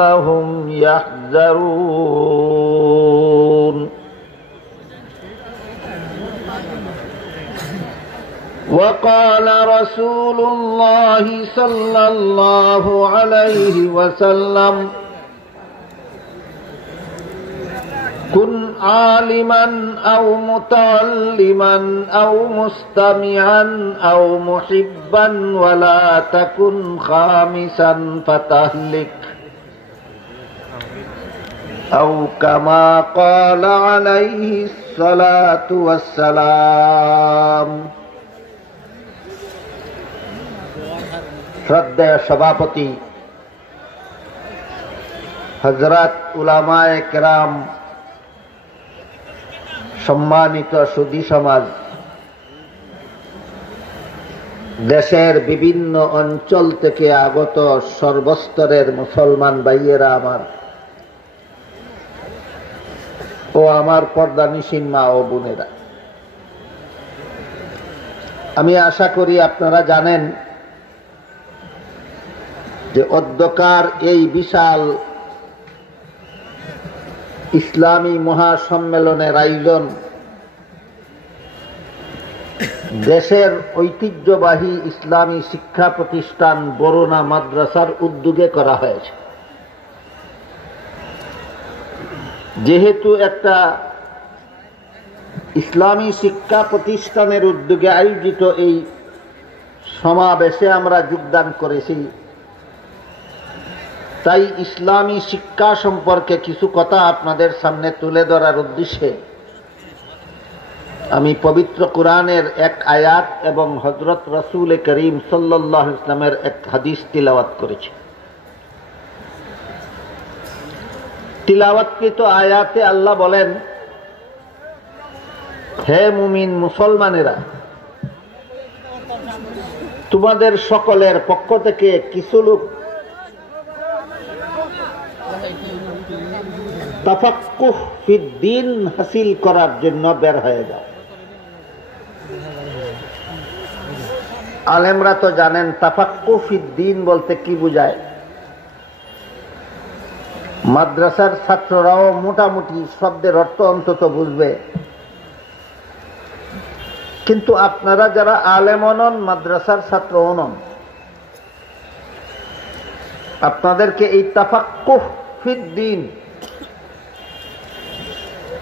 لعلهم يحذرون وقال رسول الله صلى الله عليه وسلم كن عالما أو متعلما أو مستمعا أو محبا ولا تكن خامسا فتهلك أو كما قال عليه الصلاة والسلام শ্রদ্ধেয় সভাপতি হযরত উলামায়ে কেরাম, সম্মানিত সুধী সমাজ, দেশের বিভিন্ন অঞ্চল থেকে আগত সর্বস্তরের মুসলমান ভাইয়েরা আমার ও আমার পর্দানিশীন মা ও বোনেরা, আমি আশা করি আপনারা জানেন যে অধ্যকার এই বিশাল ইসলামী মহাসম্মেলনের আয়োজন দেশের ঐতিহ্যবাহী ইসলামী শিক্ষা প্রতিষ্ঠান বরুণা মাদ্রাসার উদ্যোগে করা হয়েছে। যেহেতু একটা ইসলামী শিক্ষা প্রতিষ্ঠানের উদ্যোগে আয়োজিত এই সমাবেশে আমরা যোগদান করেছি, তাই ইসলামী শিক্ষা সম্পর্কে কিছু কথা আপনাদের সামনে তুলে ধরার উদ্দেশ্যে আমি পবিত্র কোরআনের এক আয়াত এবং হযরত রাসূল করিম সাল্লাল্লাহু আলাইহি ওয়াসাল্লামের এক হাদিস তিলাওয়াত করেছি। তিলাওয়াতকৃত আয়াতে আল্লাহ বলেন, হে মুমিন মুসলমানেরা, তোমাদের সকলের পক্ষ থেকে কিছু লোক তাফাক্কুহ ফিদ্দীন হাসিল করার জন্য বের হয়ে যাও। আলেমরা তো জানেন তাফাক্কুহ ফিদ্দীন বলতে কি বোঝায়। মাদ্রাসার ছাত্ররাও মোটামুটি শব্দের অর্থ অন্তত বুঝবে, কিন্তু আপনারা যারা আলেম নন, মাদ্রাসার ছাত্র নন, আপনাদেরকে এই তাফাক্কুহ ফিদ্দীন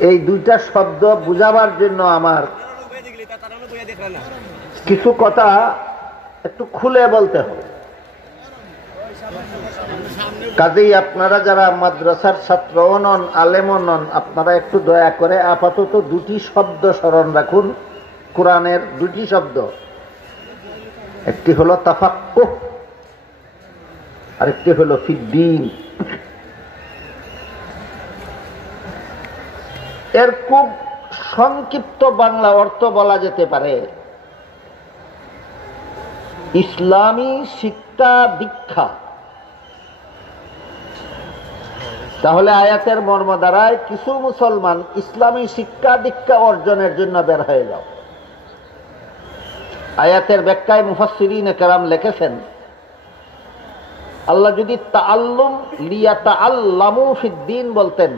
এই দুইটা শব্দ বুঝাবার জন্য আমার কিছু কথা একটু খুলে বলতে হবে। কাজেই আপনারা যারা মাদ্রাসার ছাত্র নন, আলেম নন, আপনারা একটু দয়া করে আপাতত দুটি শব্দ স্মরণ রাখুন, কোরআনের দুটি শব্দ। একটি হলো তাফাক্কুহ, আরেকটি হলো ফিদ্দীন। এর খুব সংক্ষিপ্ত বাংলা অর্থ বলা যেতে পারে ইসলামী শিক্ষা দীক্ষা। তাহলে আয়াতের মর্ম দ্বারায় কিছু মুসলমান ইসলামী শিক্ষা দীক্ষা অর্জনের জন্য বের হয়ে যাও। আয়াতের ব্যাখ্যায় মুফাসসিরিনে কেরাম লিখেছেন, আল্লাহ যদি তাআল্লুম লিয়াতাআল্লামু ফিদ্দীন বলতেন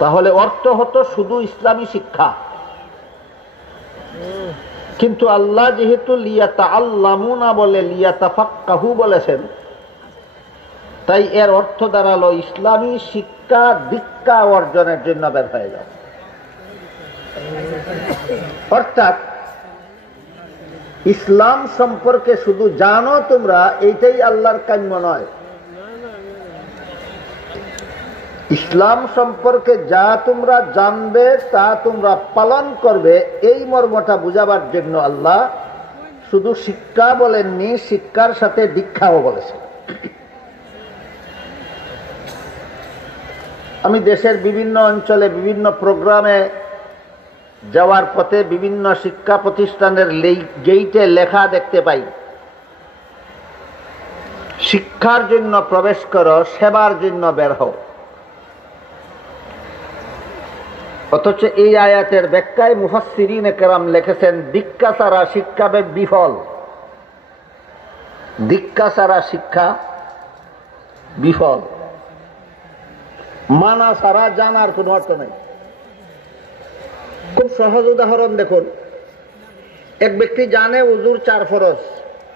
তাহলে অর্থ হতো শুধু ইসলামী শিক্ষা, কিন্তু আল্লাহ যেহেতু লিয়াতাআল্লামু না বলে লিয়াতাফাক্কাহু বলেছেন, তাই এর অর্থ দাঁড়ালো ইসলামী শিক্ষা দীক্ষা অর্জনের জন্য বের হয়ে যাও। অর্থাৎ ইসলাম সম্পর্কে শুধু জানো তোমরা, এইটাই আল্লাহর কাম্য নয়। ইসলাম সম্পর্কে যা তোমরা জানবে তা তোমরা পালন করবে, এই মর্মটা বুঝাবার জন্য আল্লাহ শুধু শিক্ষা বলেননি, শিক্ষার সাথে দীক্ষাও বলেছেন। আমি দেশের বিভিন্ন অঞ্চলে বিভিন্ন প্রোগ্রামে যাওয়ার পথে বিভিন্ন শিক্ষা প্রতিষ্ঠানের গেইটে লেখা দেখতে পাই, শিক্ষার জন্য প্রবেশ করো, সেবার জন্য বের হও। অথচ এই আয়াতের ব্যাখ্যায় মুফাসসিরিনে কেরাম লিখেছেন, দীক্ষা ছাড়া শিক্ষা বিফল, দীক্ষা ছাড়া শিক্ষা বিফল। মানা ছাড়া জানার কোনো অর্থ নাই। খুব সহজ উদাহরণ দেখুন, এক ব্যক্তি জানে উজুর 4 ফরজ,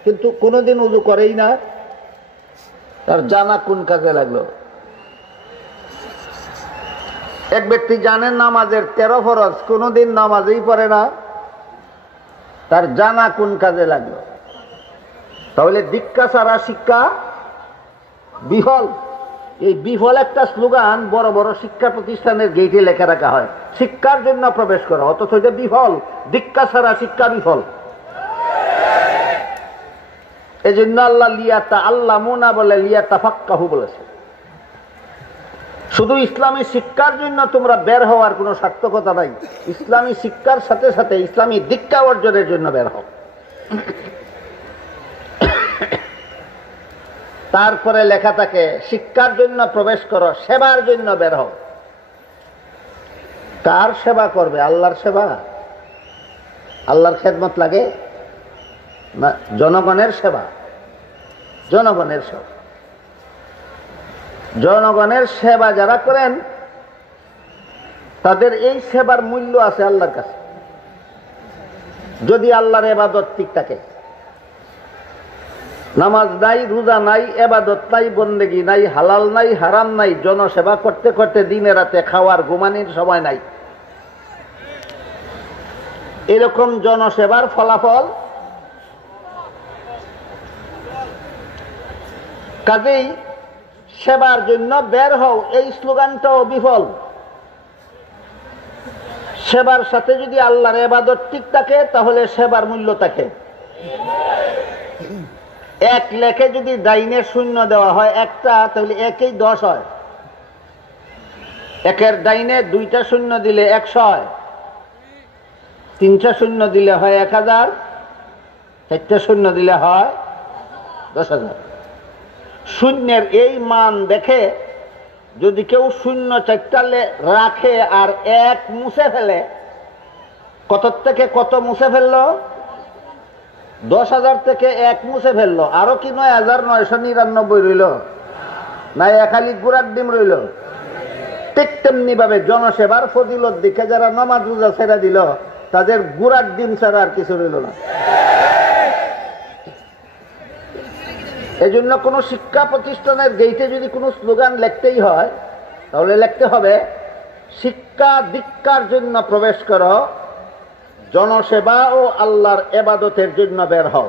কিন্তু কোনোদিন উজু করেই না, তার জানা কোন কাজে লাগলো? এক ব্যক্তি জানে নামাজের 13 ফরজ, কোনোদিন নামাজই পড়ে না, তার জানা কোন কাজে লাগলো? তাহলে দীক্ষা ছাড়া শিক্ষা বিফল। এই বিফল একটা স্লোগান বড় বড় শিক্ষা প্রতিষ্ঠানের গেটে লেখা রাখা হয়, শিক্ষার জন্য প্রবেশ করা, অথচ এটা বিফল। দীক্ষা ছাড়া শিক্ষা বিফল। এই জন্য আল্লাহ লিয়াতা আল্লামুনা বলে লিয়াতাফাক্কাহু বলেছে। শুধু ইসলামী শিক্ষার জন্য তোমরা বের হওয়ার কোনো সার্থকতা নাই, ইসলামী শিক্ষার সাথে সাথে ইসলামী দীক্ষা অর্জনের জন্য বের হও। তারপরে লেখা থাকে শিক্ষার জন্য প্রবেশ করো, সেবার জন্য বের হও। কার সেবা করবে? আল্লাহর সেবা? আল্লাহর খেদমত লাগে না, জনগণের সেবা। জনগণের সেবা, জনগণের সেবা যারা করেন তাদের এই সেবার মূল্য আছে আল্লাহর কাছে, যদি আল্লাহর ইবাদত ঠিক থাকে। নামাজ নাই, রোজা নাই, ইবাদত নাই, বন্দেগী নাই, হালাল নাই, হারাম নাই, জনসেবা করতে করতে দিনে রাতে খাওয়ার ঘুমানির সময় নাই, এরকম জনসেবার ফলাফল। কাজেই সেবার জন্য বের হও, এই স্লোগানটাও বিফল। সেবার সাথে যদি আল্লাহর ইবাদত ঠিক থাকে তাহলে সেবার মূল্য থাকে। এক লেখে যদি ডাইনের শূন্য দেওয়া হয় একটা, তাহলে একেই 10 হয়। একের ডাইনে 2টা শূন্য দিলে 100 হয়, 3টা শূন্য দিলে হয় 1000, 4টা শূন্য দিলে হয় 10,000। শূন্যের এই মান দেখে যদি কেউ শূন্য 4টা রাখে আর 1 মুছে ফেলে, কত থেকে কত মুছে ফেললো? 10,000 থেকে 1 মুছে ফেললো, আরো কি 9,999 রইল? না 1 খালি গুড়ার ডিম রইল? ঠিক তেমনি ভাবে জনসেবার ফজিলত দিকে যারা নামাজ রোজা ছেড়ে দিল, তাদের গুড়ার ডিম ছাড়া আর কিছু রইল না। এই জন্য কোন শিক্ষা প্রতিষ্ঠানের গেইটে যদি কোনো স্লোগান লিখতেই হয়, তাহলে লিখতে হবে শিক্ষা দীক্ষার জন্য প্রবেশ করো, জনসেবা ও আল্লাহর ইবাদতের জন্য বের হও।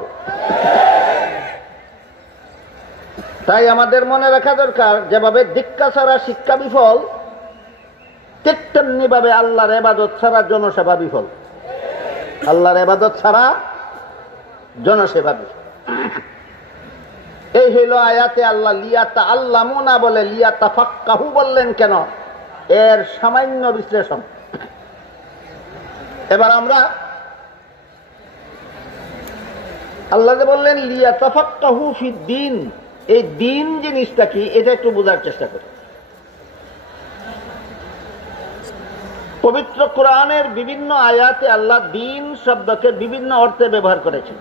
তাই আমাদের মনে রাখা দরকার, যেভাবে দীক্ষা ছাড়া শিক্ষা বিফল, ঠিক তেমনি ভাবে আল্লাহর ইবাদত ছাড়া জনসেবা বিফল। আল্লাহর ইবাদত ছাড়া জনসেবা বিফল। এই হইল আয়াতে আল্লাহ লিয়াতা আল্লামুনা বলে লিয়াতাফাক্কাহু বললেন কেন, এর সামান্য বিশ্লেষণ। এবার আমরা আল্লাহ যে বললেন লিয়াতাফাক্কাহু ফিদ্দীন, এই দিন জিনিসটা কি এটা একটু বোঝার চেষ্টা করি। পবিত্র কোরআনের বিভিন্ন আয়াতে আল্লাহ দিন শব্দকে বিভিন্ন অর্থে ব্যবহার করেছেন।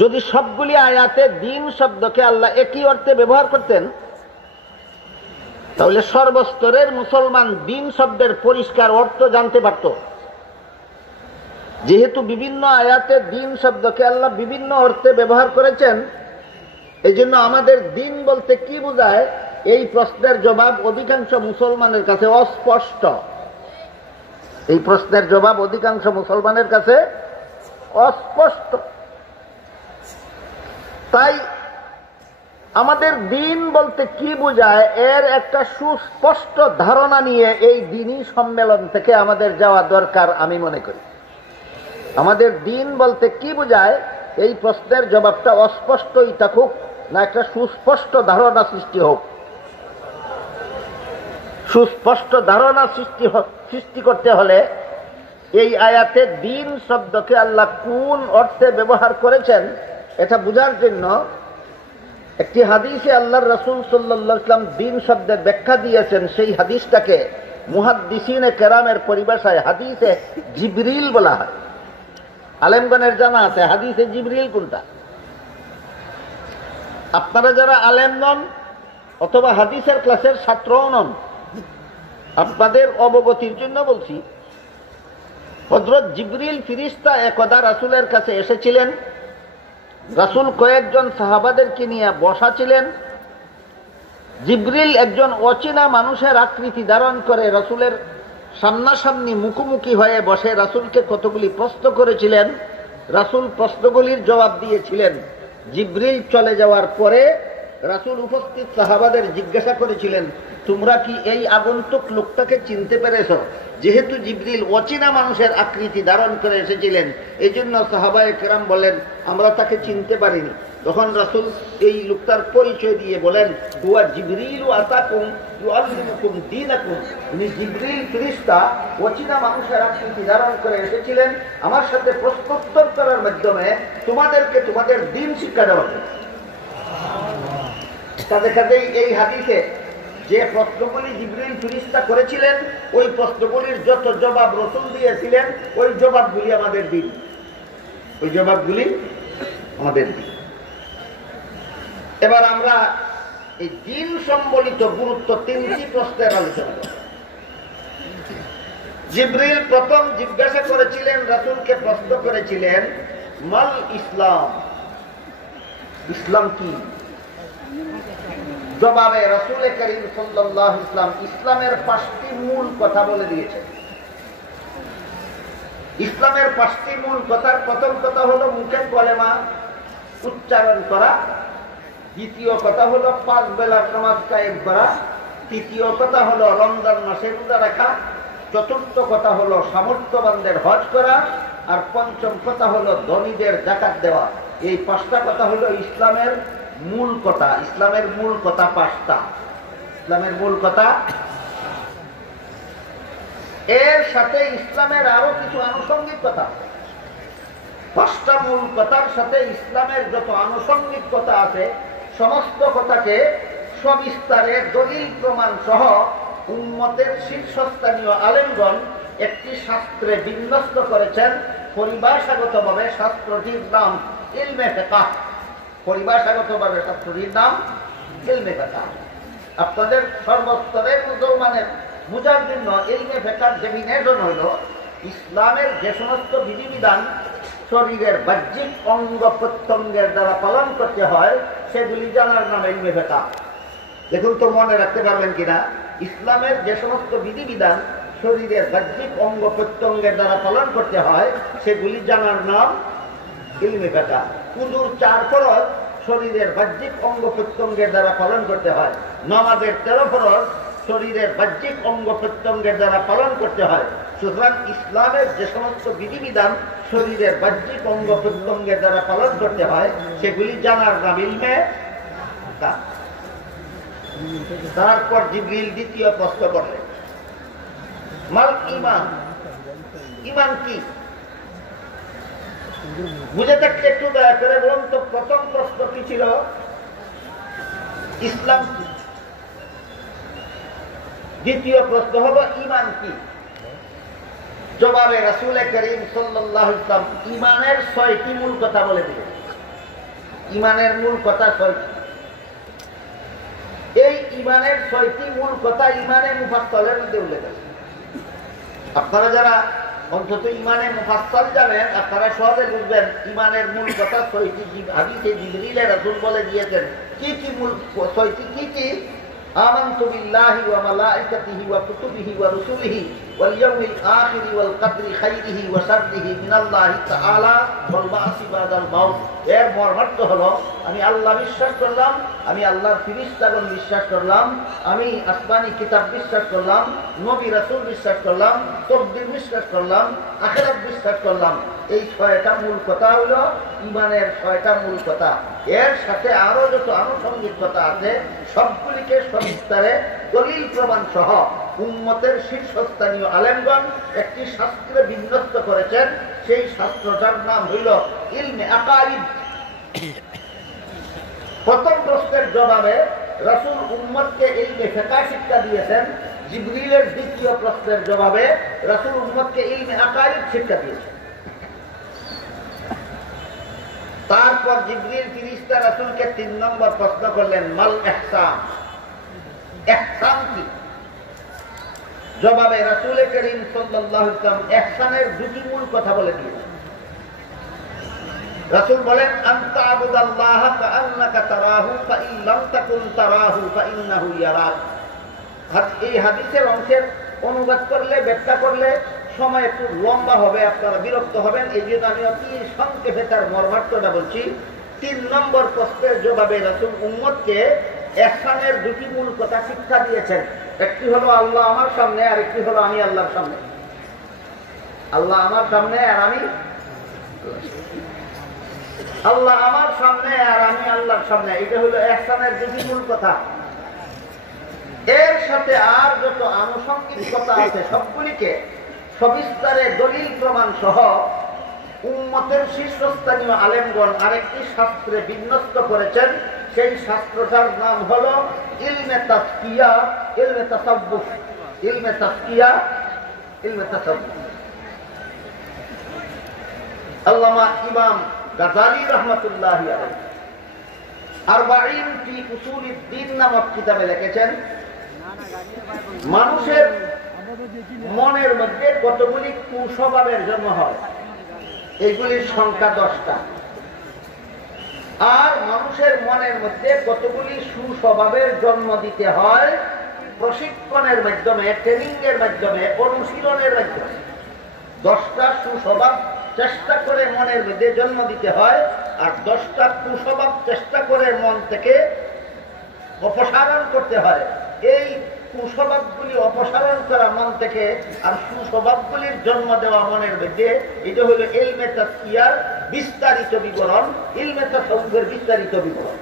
যদি সবগুলি আয়াতে দিন শব্দকে আল্লাহ একই অর্থে ব্যবহার করতেন, তাহলে সর্বস্তরের মুসলমান দিন শব্দের পরিষ্কার অর্থ জানতে পারত। যেহেতু বিভিন্ন আয়াতে দিন শব্দকে আল্লাহ বিভিন্ন অর্থে ব্যবহার করেছেন, এই জন্য আমাদের দিন বলতে কি বোঝায়, এই প্রশ্নের জবাব অধিকাংশ মুসলমানের কাছে অস্পষ্ট। এই প্রশ্নের জবাব অধিকাংশ মুসলমানের কাছে অস্পষ্ট। তাই আমাদের দিন বলতে কি বোঝায়, এর একটা সুস্পষ্ট ধারণা নিয়ে এই দিনই সম্মেলন থেকে আমাদের যাওয়া দরকার আমি মনে করি। আমাদের দিন বলতে কি বোঝায়, এই প্রশ্নের জবাবটা অস্পষ্টই থাকুক না একটা সুস্পষ্ট ধারণা সৃষ্টি হোক। সুস্পষ্ট ধারণা সৃষ্টি করতে হলে এই আয়াতে দিন শব্দকে আল্লাহ কোন অর্থে ব্যবহার করেছেন এটা বোঝার জন্য একটি হাদিসে আল্লাহর রাসূল সাল্লাল্লাহু আলাইহি ওয়াসাল্লাম দিন শব্দের ব্যাখ্যা দিয়েছেন। সেই হাদিসটাকে মুহাদ্দিসিনে কেরামের পরিভাষায় হাদিসে জিবরিল বলা হয়। আলেমগণের জানা আছে হাদিসে জিবরিল কোনটা। আপনারা যারা আলেম নন অথবা হাদিসের ক্লাসের ছাত্রও নন, আপনাদের অবগতির জন্য বলছি, হযরত জিবরিল ফেরেশতা একদা রাসূলের কাছে এসেছিলেন। রাসূল কয়েকজন সাহাবাদেরকে নিয়ে বসা ছিলেন। জিবরিল একজন অচেনা মানুষের আকৃতি ধারণ করে রাসূলের সামনাসামনি মুখোমুখি হয়ে বসে রাসূলকে কতগুলি প্রশ্ন করেছিলেন। রাসূল প্রশ্নগুলির জবাব দিয়েছিলেন। জিবরিল চলে যাওয়ার পরে রাসূল উপস্থিত সাহাবাদের জিজ্ঞাসা করেছিলেন, তোমরা কি এই আগন্তুক লোকটাকে চিনতে পেরেছ? যেহেতু জিবরিল অচেনা মানুষের আকৃতি ধারণ করে এসেছিলেন, এই জন্য সাহাবায়ে কেরাম বলেন, আমরা তাকে চিনতে পারিনি। তখন রাসূল এই লোকটার পরিচয় দিয়ে বলেন, হুয়া জিবরিলু আতাকুম ইউআল্লিমুকুম দীনাকুম। উনি জিবরিল ফেরেশতা অচেনা মানুষের আকৃতি ধারণ করে এসেছিলেন আমার সাথে প্রশ্নোত্তর করার মাধ্যমে তোমাদেরকে তোমাদের দ্বীন শিক্ষা দেওয়ার জন্য। কাজে কাজেই এই হাদিসে যে প্রশ্নগুলি জিবরিল ফেরেশতা করেছিলেন, ওই প্রশ্নগুলির যত জবাব রাসূল দিয়েছিলেন, ওই জবাবগুলি আমাদের দিন, ওই জবাবগুলি আমাদের দিন। এবার আমরা এই দিন সম্বলিত গুরুত্ব তিনটি প্রশ্নের আলোচনা করব। জিবরিল প্রথম জিজ্ঞাসা করেছিলেন, রাসূলকে প্রশ্ন করেছিলেন, মাল ইসলাম, ইসলাম কি? জবাবে রাসূল করিম সাল্লাল্লাহু আলাইহি ওয়াসাল্লাম ইসলামের 5টি মূল কথা বলে দিয়েছেন। ইসলামের 5টি মূল কথার প্রথম কথা হলো মুখে কলেমা উচ্চারণ করা, দ্বিতীয় কথা হলো 5 বেলার নামাজ কায়েম করা, তৃতীয় কথা হলো রমজান মাসে রোজা রাখা, চতুর্থ কথা হলো সামর্থ্যবানদের হজ করা, আর পঞ্চম কথা হলো ধনীদের যাকাত দেওয়া। এই 5টা কথা হলো ইসলামের মূল কথা। ইসলামের মূল কথা 5টা। ইসলামের মূল কথা। এর সাথে ইসলামের আরো কিছু আনুষঙ্গিক কথা। 5টা মূল কথার সাথে ইসলামের যত আনুষঙ্গিক কথা আছে, সমস্ত কথাকে সবিস্তারে দলিল প্রমাণ সহ উম্মতের শীর্ষস্থানীয় আলেমগণ একটি শাস্ত্রে বিন্যস্ত করেছেন। পরিভাষাগতভাবে শাস্ত্রটির নাম ইলমে ফিকহ। পরিভাষাগতভাবে শাস্ত্রটির নাম ইলমে ফিকহ। আপনাদের সর্বস্তরের মুসলমানের বুঝার জন্য ইলমে ফিকহের ডেফিনেশন হল ইসলামের যে সমস্ত বিধিবিধান শরীরের বাহ্যিক অঙ্গ প্রত্যঙ্গের দ্বারা পালন করতে হয়, সেগুলি জানার নাম ইলমে ফিকহ। দেখুন তো মনে রাখতে পারবেন কিনা, ইসলামের যে সমস্ত বিধিবিধান শরীরের বাহ্যিক অঙ্গ প্রত্যঙ্গের দ্বারা পালন করতে হয়, সেগুলি জানার নাম ইলমে ফিকহ। উযুর 4 ফরজ শরীরের বাহ্যিক অঙ্গ প্রত্যঙ্গের দ্বারা পালন করতে হয়। নামাজের 13 ফরজ শরীরের বাহ্যিক অঙ্গ প্রত্যঙ্গের দ্বারা পালন করতে হয়। সুতরাং ইসলামের যে সমস্ত বিধিবিধান শরীরের বাহ্যিক অঙ্গ প্রত্যঙ্গের দ্বারা পালন করতে হয়, সেগুলি জানার নাম ইলমে ফিকহ। তারপর জিবরিল দ্বিতীয় প্রশ্ন করলেন, মাল ঈমান, ঈমান কি? বুঝে থাকলে একটু দয়া করে বলুন তো, প্রথম প্রশ্ন কি ছিল? ইসলাম কি? দ্বিতীয় প্রশ্ন হলো ঈমান কি? জবাবে রাসূল করিম সাল্লাল্লাহু আলাইহি ওয়াসাল্লাম ঈমানের 6টি মূল কথা বলে দিলেন। ঈমানের মূল কথা 6টি। এই ঈমানের 6টি মূল কথা ঈমানে মুফাসসালের মধ্যে উল্লেখ আছে। আপনারা যারা অন্তত ঈমানে মুফাসসাল জানেন, আপনারা সহজে বুঝবেন ঈমানের মূল কথা 6টি। হাদিসে জিবরিল রাসূল বলে দিয়েছেন কি কি মূল 6টি কি কি? আমানতু বিল্লাহি ওয়া মালাইকাতিহি ওয়া কুতুবিহি ওয়া রুসুলিহি ওয়াল ইয়াউমিল আখিরি ওয়াল কদরি খাইরিহি ওয়া শাররিহি মিনাল্লাহি তাআলা ওয়াল বা'সি বাদাল মাউত। এর মর্মার্থ হলো, আমি আল্লাহ বিশ্বাস করলাম, আমি আল্লাহর ফেরেশতাগণ বিশ্বাস করলাম, আমি আসমানি কিতাব বিশ্বাস করলাম, নবী রাসূল বিশ্বাস করলাম, তকদীর বিশ্বাস করলাম, আখিরাত বিশ্বাস করলাম। এই 6টা মূল কথা হলো ঈমানের 6টা মূল কথা। এর সাথে আরো যত আনুষঙ্গিক কথা আছে, সবগুলিকে সবিস্তারে দলিল প্রমাণ সহ উম্মতের শীর্ষস্থানীয় আলেমগণ একটি শাস্ত্রে বিন্যস্ত করেছেন। সেই শাস্ত্রটার নাম হইল ইলমে আকাইদ। প্রথম প্রশ্নের জবাবে রাসূল উম্মতকে ইলমে ফিকহ শিক্ষা দিয়েছেন। জিবরিলের দ্বিতীয় প্রশ্নের জবাবে রাসূল উম্মতকে ইলমে আকাইদ শিক্ষা দিয়েছেন। তারপর জিবরিল ফেরেশতা রাসূলকে 3 নম্বর প্রশ্ন করলেন, মাল ইহসান, ইহসান কি? জবাবে রাসূল করিম সাল্লাল্লাহু আলাইহি ওয়াসাল্লাম ইহসানের দুটি মূল কথা বলে দিয়েছেন। রাসূল বলেন, আনতা আবুদাল্লাহা কাআন্নাকা তারাহু ফাইন লাম তাকুন তারাহু ফাইন্নাহু ইয়ারাক। এই হাদিসের অংশের অনুবাদ করলে, ব্যাখ্যা করলে সময় একটু লম্বা হবে, আপনারা বিরক্ত হবেন। এই জন্য আমি অতি সংক্ষেপে তার মর্মার্থটা বলছি। 3 নম্বর প্রশ্নের জবাবে রাসূল উম্মতকে ইহসানের দুটি মূল কথা শিক্ষা দিয়েছেন। একটি হলো আল্লাহ আমার সামনে, আর একটি হলো আমি আল্লাহর সামনে। আল্লাহ আমার সামনে আর আমি, আল্লাহ আমার সামনে আর আমি আল্লাহর সামনে, এটা হলো ইহসানের দুটি মূল কথা। এর সাথে আর যত আনুষঙ্গিক কথা আছে সবগুলিকে সবিস্তারে দলিল প্রমাণ সহ উম্মতের শীর্ষস্থানীয় আলেমগণ আরেকটি শাস্ত্রে বিন্যস্ত করেছেন। সেই শাস্ত্রটার নাম হলো ইলমে তাজকিয়া, ইলমে তাসাব্বুফ, ইলমে তাজকিয়া, ইলমে তাসাব্বুফ। আল্লামা ইমাম গাযালী রাহমাতুল্লাহি আলাইহি আরবাঈন ফি উসুলিদ দ্বীন নামক কিতাবে লিখেছেন, মানুষের মনের মধ্যে কতগুলি কুস্বভাবের জন্ম হয়, এইগুলির সংখ্যা 10টা। আর মানুষের মনের মধ্যে কতগুলি সুস্বভাবের জন্ম দিতে হয় প্রশিক্ষণের মাধ্যমে, ট্রেনিং এর মাধ্যমে, অনুশীলনের মাধ্যমে। 10টা সুস্বভাব চেষ্টা করে মনের মধ্যে জন্ম দিতে হয়, আর 10টা কুস্বভাব চেষ্টা করে মন থেকে অপসারণ করতে হয়। এই কুস্বভাবগুলি অপসারণ করা মন থেকে আর সুস্বভাবগুলির জন্ম দেওয়া মনের মধ্যে, এটা হলো ইলমে তাজকিয়ার বিস্তারিত বিবরণ, ইলমে তাসাউফের বিস্তারিত বিবরণ।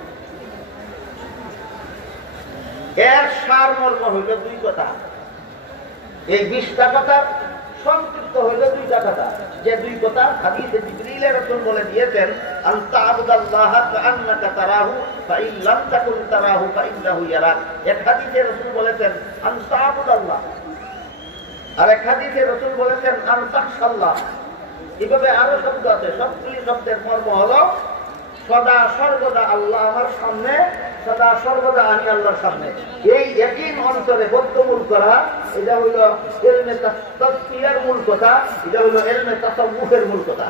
এর সারমর্ম হইল 2 কথা। এই 20টা কথা সংক্ষিপ্ত হইল 2টা কথা। যে 2 কথা হাদিসে জিবরিল রাসূল বলে দিয়েছেন, আনতা আবুদাল্লাহা কাআন্নাকা তারাহু ফাইন লাম তাকুন তারাহু ফাইন্নাহু ইয়ারাক। এক হাদিসে রাসূল বলেছেন আনতা আবুদাল্লাহ, আর এক হাদিসে রাসূল বলেছেন আনতাশাল্লাহ। এভাবে আরো শব্দ আছে। সবগুলি শব্দের মর্ম হলো সদা সর্বদা আল্লাহ আমার সামনে, সদা সর্বদা আমি আল্লাহর সামনে। এই ইয়াকিন অন্তরে বদ্ধমূল করা, এটা হইল ইলমে তাজকিয়ার মূল কথা, এটা হইল ইলমে তাসাউফের মূল কথা।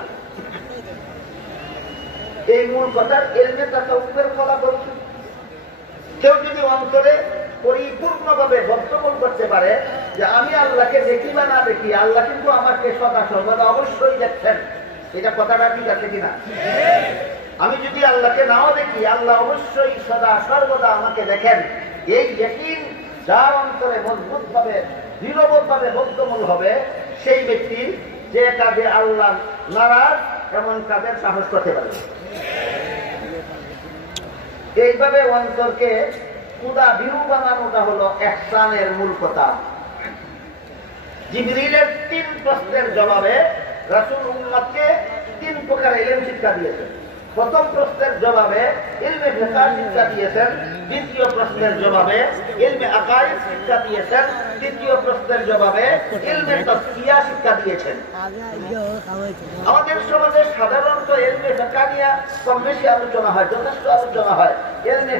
এই মূল কথা ইলমে তাসাউফের ফলাফল। কেউ যদি অন্তরে পরিপূর্ণভাবে বদ্ধমূল করতে পারে যে আমি আল্লাহকে দেখি বা না দেখি, আল্লাহ কিন্তু আমাকে সদা সর্বদা অবশ্যই দেখছেন, এটা কথাটা ঠিক আছে কিনা? আমি যদি আল্লাহকে নাও দেখি, আল্লাহ অবশ্যই সদা সর্বদা আমাকে দেখেন। এই ইয়াকিন যার অন্তরে মজবুত ভাবে, দৃঢ়ভাবে বদ্ধমূল হবে, সেই ব্যক্তি যে কাজে আল্লাহ নারাজ এমন কাজের সাহস করতে পারে। এইভাবে অন্তরকে খুদা বিরু বানানোটা হলো ইহসানের মূল কথা। জিবরিলের 3 প্রশ্নের জবাবে রাসূল উম্মতকে 3 প্রকার ইলম শিক্ষা দিয়েছেন। প্রথম প্রশ্নের জবাবে ইলমে ফিকহ শিক্ষা দিয়েছেন, দ্বিতীয় প্রশ্নের জবাবে ইলমে আকাইদ শিক্ষা দিয়েছেন, তৃতীয় প্রশ্নের জবাবে ইলমে তাজকিয়া শিক্ষা দিয়েছেন। আমাদের সমাজে সাধারণত ইলমে ফিকহ নিয়ে কম বেশি আলোচনা হয়, যথেষ্ট আলোচনা হয়। ইলমে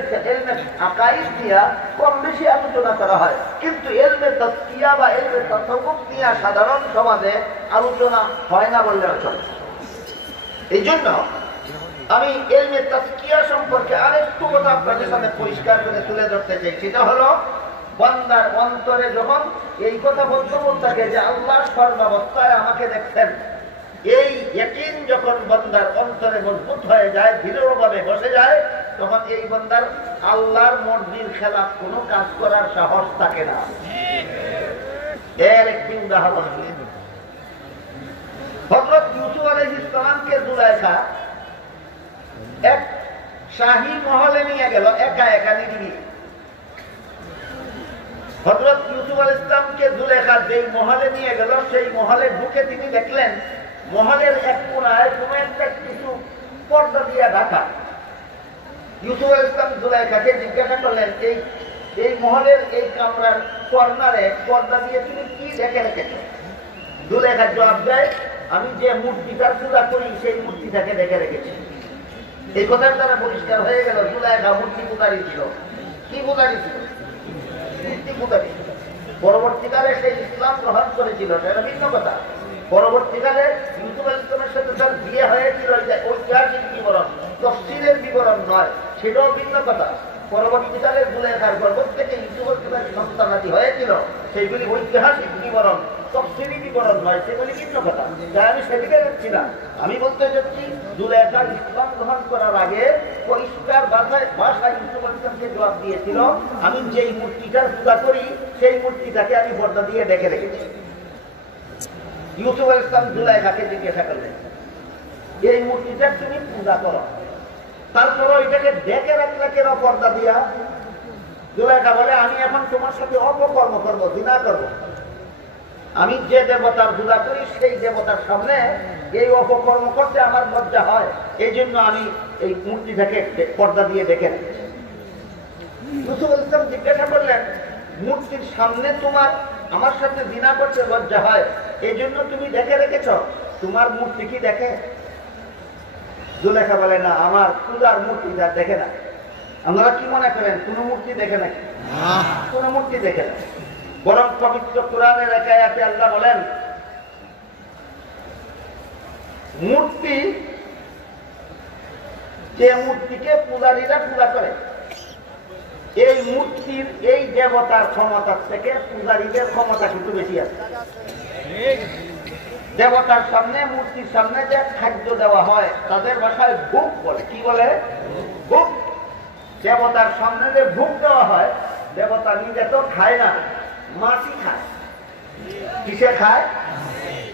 আকাইদ নিয়ে কম বেশি আলোচনা করা হয়, কিন্তু ইলমে তাজকিয়া বা ইলমে তাসাউফ নিয়ে সাধারণ সমাজে আলোচনা হয় না বললেও চলে। এই জন্য আমি ইলমে তাজকিয়া সম্পর্কে আরেকটু কথা আপনাদের সামনে পরিষ্কার করে তুলে ধরতে চাই। সেটা হলো বান্দার অন্তরে যখন এই কথা বদ্ধমূল থাকে যে আল্লাহ সর্বাবস্থায় আমাকে দেখছেন, এই ইয়াকিন যখন বান্দার অন্তরে মজবুত হয়ে যায়, দৃঢ়ভাবে বসে যায়, তখন এই বান্দার আল্লাহর মর্জির খেলাফ কোনো কাজ করার সাহস থাকে না। এর একটি উদাহরণ, হযরত ইউসুফ আলাইহিস সালামকে যুলাইখা এক শাহী মহলে নিয়ে গেল, একা একা নিরিবিলি। হযরত ইউসুফ আলাইহিস সালামকে যুলাইখা যেই মহলে নিয়ে গেল, সেই মহলে ঢুকে তিনি দেখলেন মহলের এক কোণায় কোনো একটা কিছু পর্দা দিয়ে ঢাকা। ইউসুফ আলাইহিস সালাম যুলাইখাকে জিজ্ঞাসা করলেন, এই মহলের এই কামরার কর্নারে পর্দা দিয়ে তুমি কি ঢেকে রেখেছ? যুলাইখা জবাব দেয়, আমি যে মূর্তিটার পূজা করি সেই মূর্তিটাকে ঢেকে রেখেছি। এই কথার দ্বারা পরিষ্কার হয়ে গেল জুলাইখা মূর্তি পূজারী ছিল। কি পূজারী ছিল? মূর্তি পূজারী। পরবর্তীকালে সেই ইসলাম গ্রহণ করেছিল, সেটা ভিন্ন কথা। পরবর্তীকালে ইউসুফ আলাইহিস সালামের সাথে তার বিয়ে হয়েছিল, ঐতিহাসিক বিবরণ, তফসিলের বিবরণ নয়, সেটাও ভিন্ন কথা। পরবর্তীকালে জুলাইখার গর্ভ থেকে ইউসুফ আলাইহিস সালামের সন্তানাদি হয়েছিল, সেইগুলি ঐতিহাসিক বিবরণ, তফসিলি বিবরণ নয়, সেগুলি ভিন্ন কথা। তাই আমি সেদিকে যাচ্ছি না। আমি বলতে চাচ্ছি জুলাইখার ইসলাম গ্রহণ করার আগে পরিষ্কার ভাষায় ইউসুফ আলাইহিস সালামকে জবাব দিয়েছিল, আমি যেই মূর্তিটার পূজা করি সেই মূর্তিটাকে আমি পর্দা দিয়ে ডেকে রেখেছি। ইউসুফ আলাইহিস সালাম জুলাইখাকে জিজ্ঞাসা করলেন, এই মূর্তিটা তুমি পূজা করো, তারপরও এটাকে ডেকে রাখলে কেন পর্দা দিয়া? জুলাইখা বলে, আমি এখন তোমার সাথে অপকর্ম করবো, জিনা করবো। আমি যে দেবতার পূজা করি সেই দেবতার সামনে এই অপকর্ম করতে আমার লজ্জা হয়, এই জন্য আমি এই মূর্তিটাকে পর্দা দিয়ে ডেকে রাখছি। ইউসুফ আলাইহিস সালাম জিজ্ঞাসা করলেন, মূর্তির সামনে তোমার আমার সাথে জিনা করতে লজ্জা হয়, এই জন্য তুমি ডেকে রেখেছ? তোমার মূর্তি কি দেখে? জুলাইখা বলে, না, আমার পূজার মূর্তি যা দেখে না। আপনারা কি মনে করেন কোন মূর্তি দেখে নাকি? কোন মূর্তি দেখে না। বরং পবিত্র কোরআনের এক আয়াতে আল্লাহ বলেন, মূর্তি, যে মূর্তিকে পূজারীরা পূজা করে, এই মূর্তির এই দেবতার ক্ষমতার থেকে পূজারীদের ক্ষমতা কিন্তু বেশি আছে। দেবতার সামনে, মূর্তির সামনে যে খাদ্য দেওয়া হয় তাদের ভাষায় ভোগ বলে। কি বলে? ভোগ। দেবতার সামনে যে ভোগ দেওয়া হয়, দেবতা নিজে তো খায় না, মাছি খায়। কিসে খায়?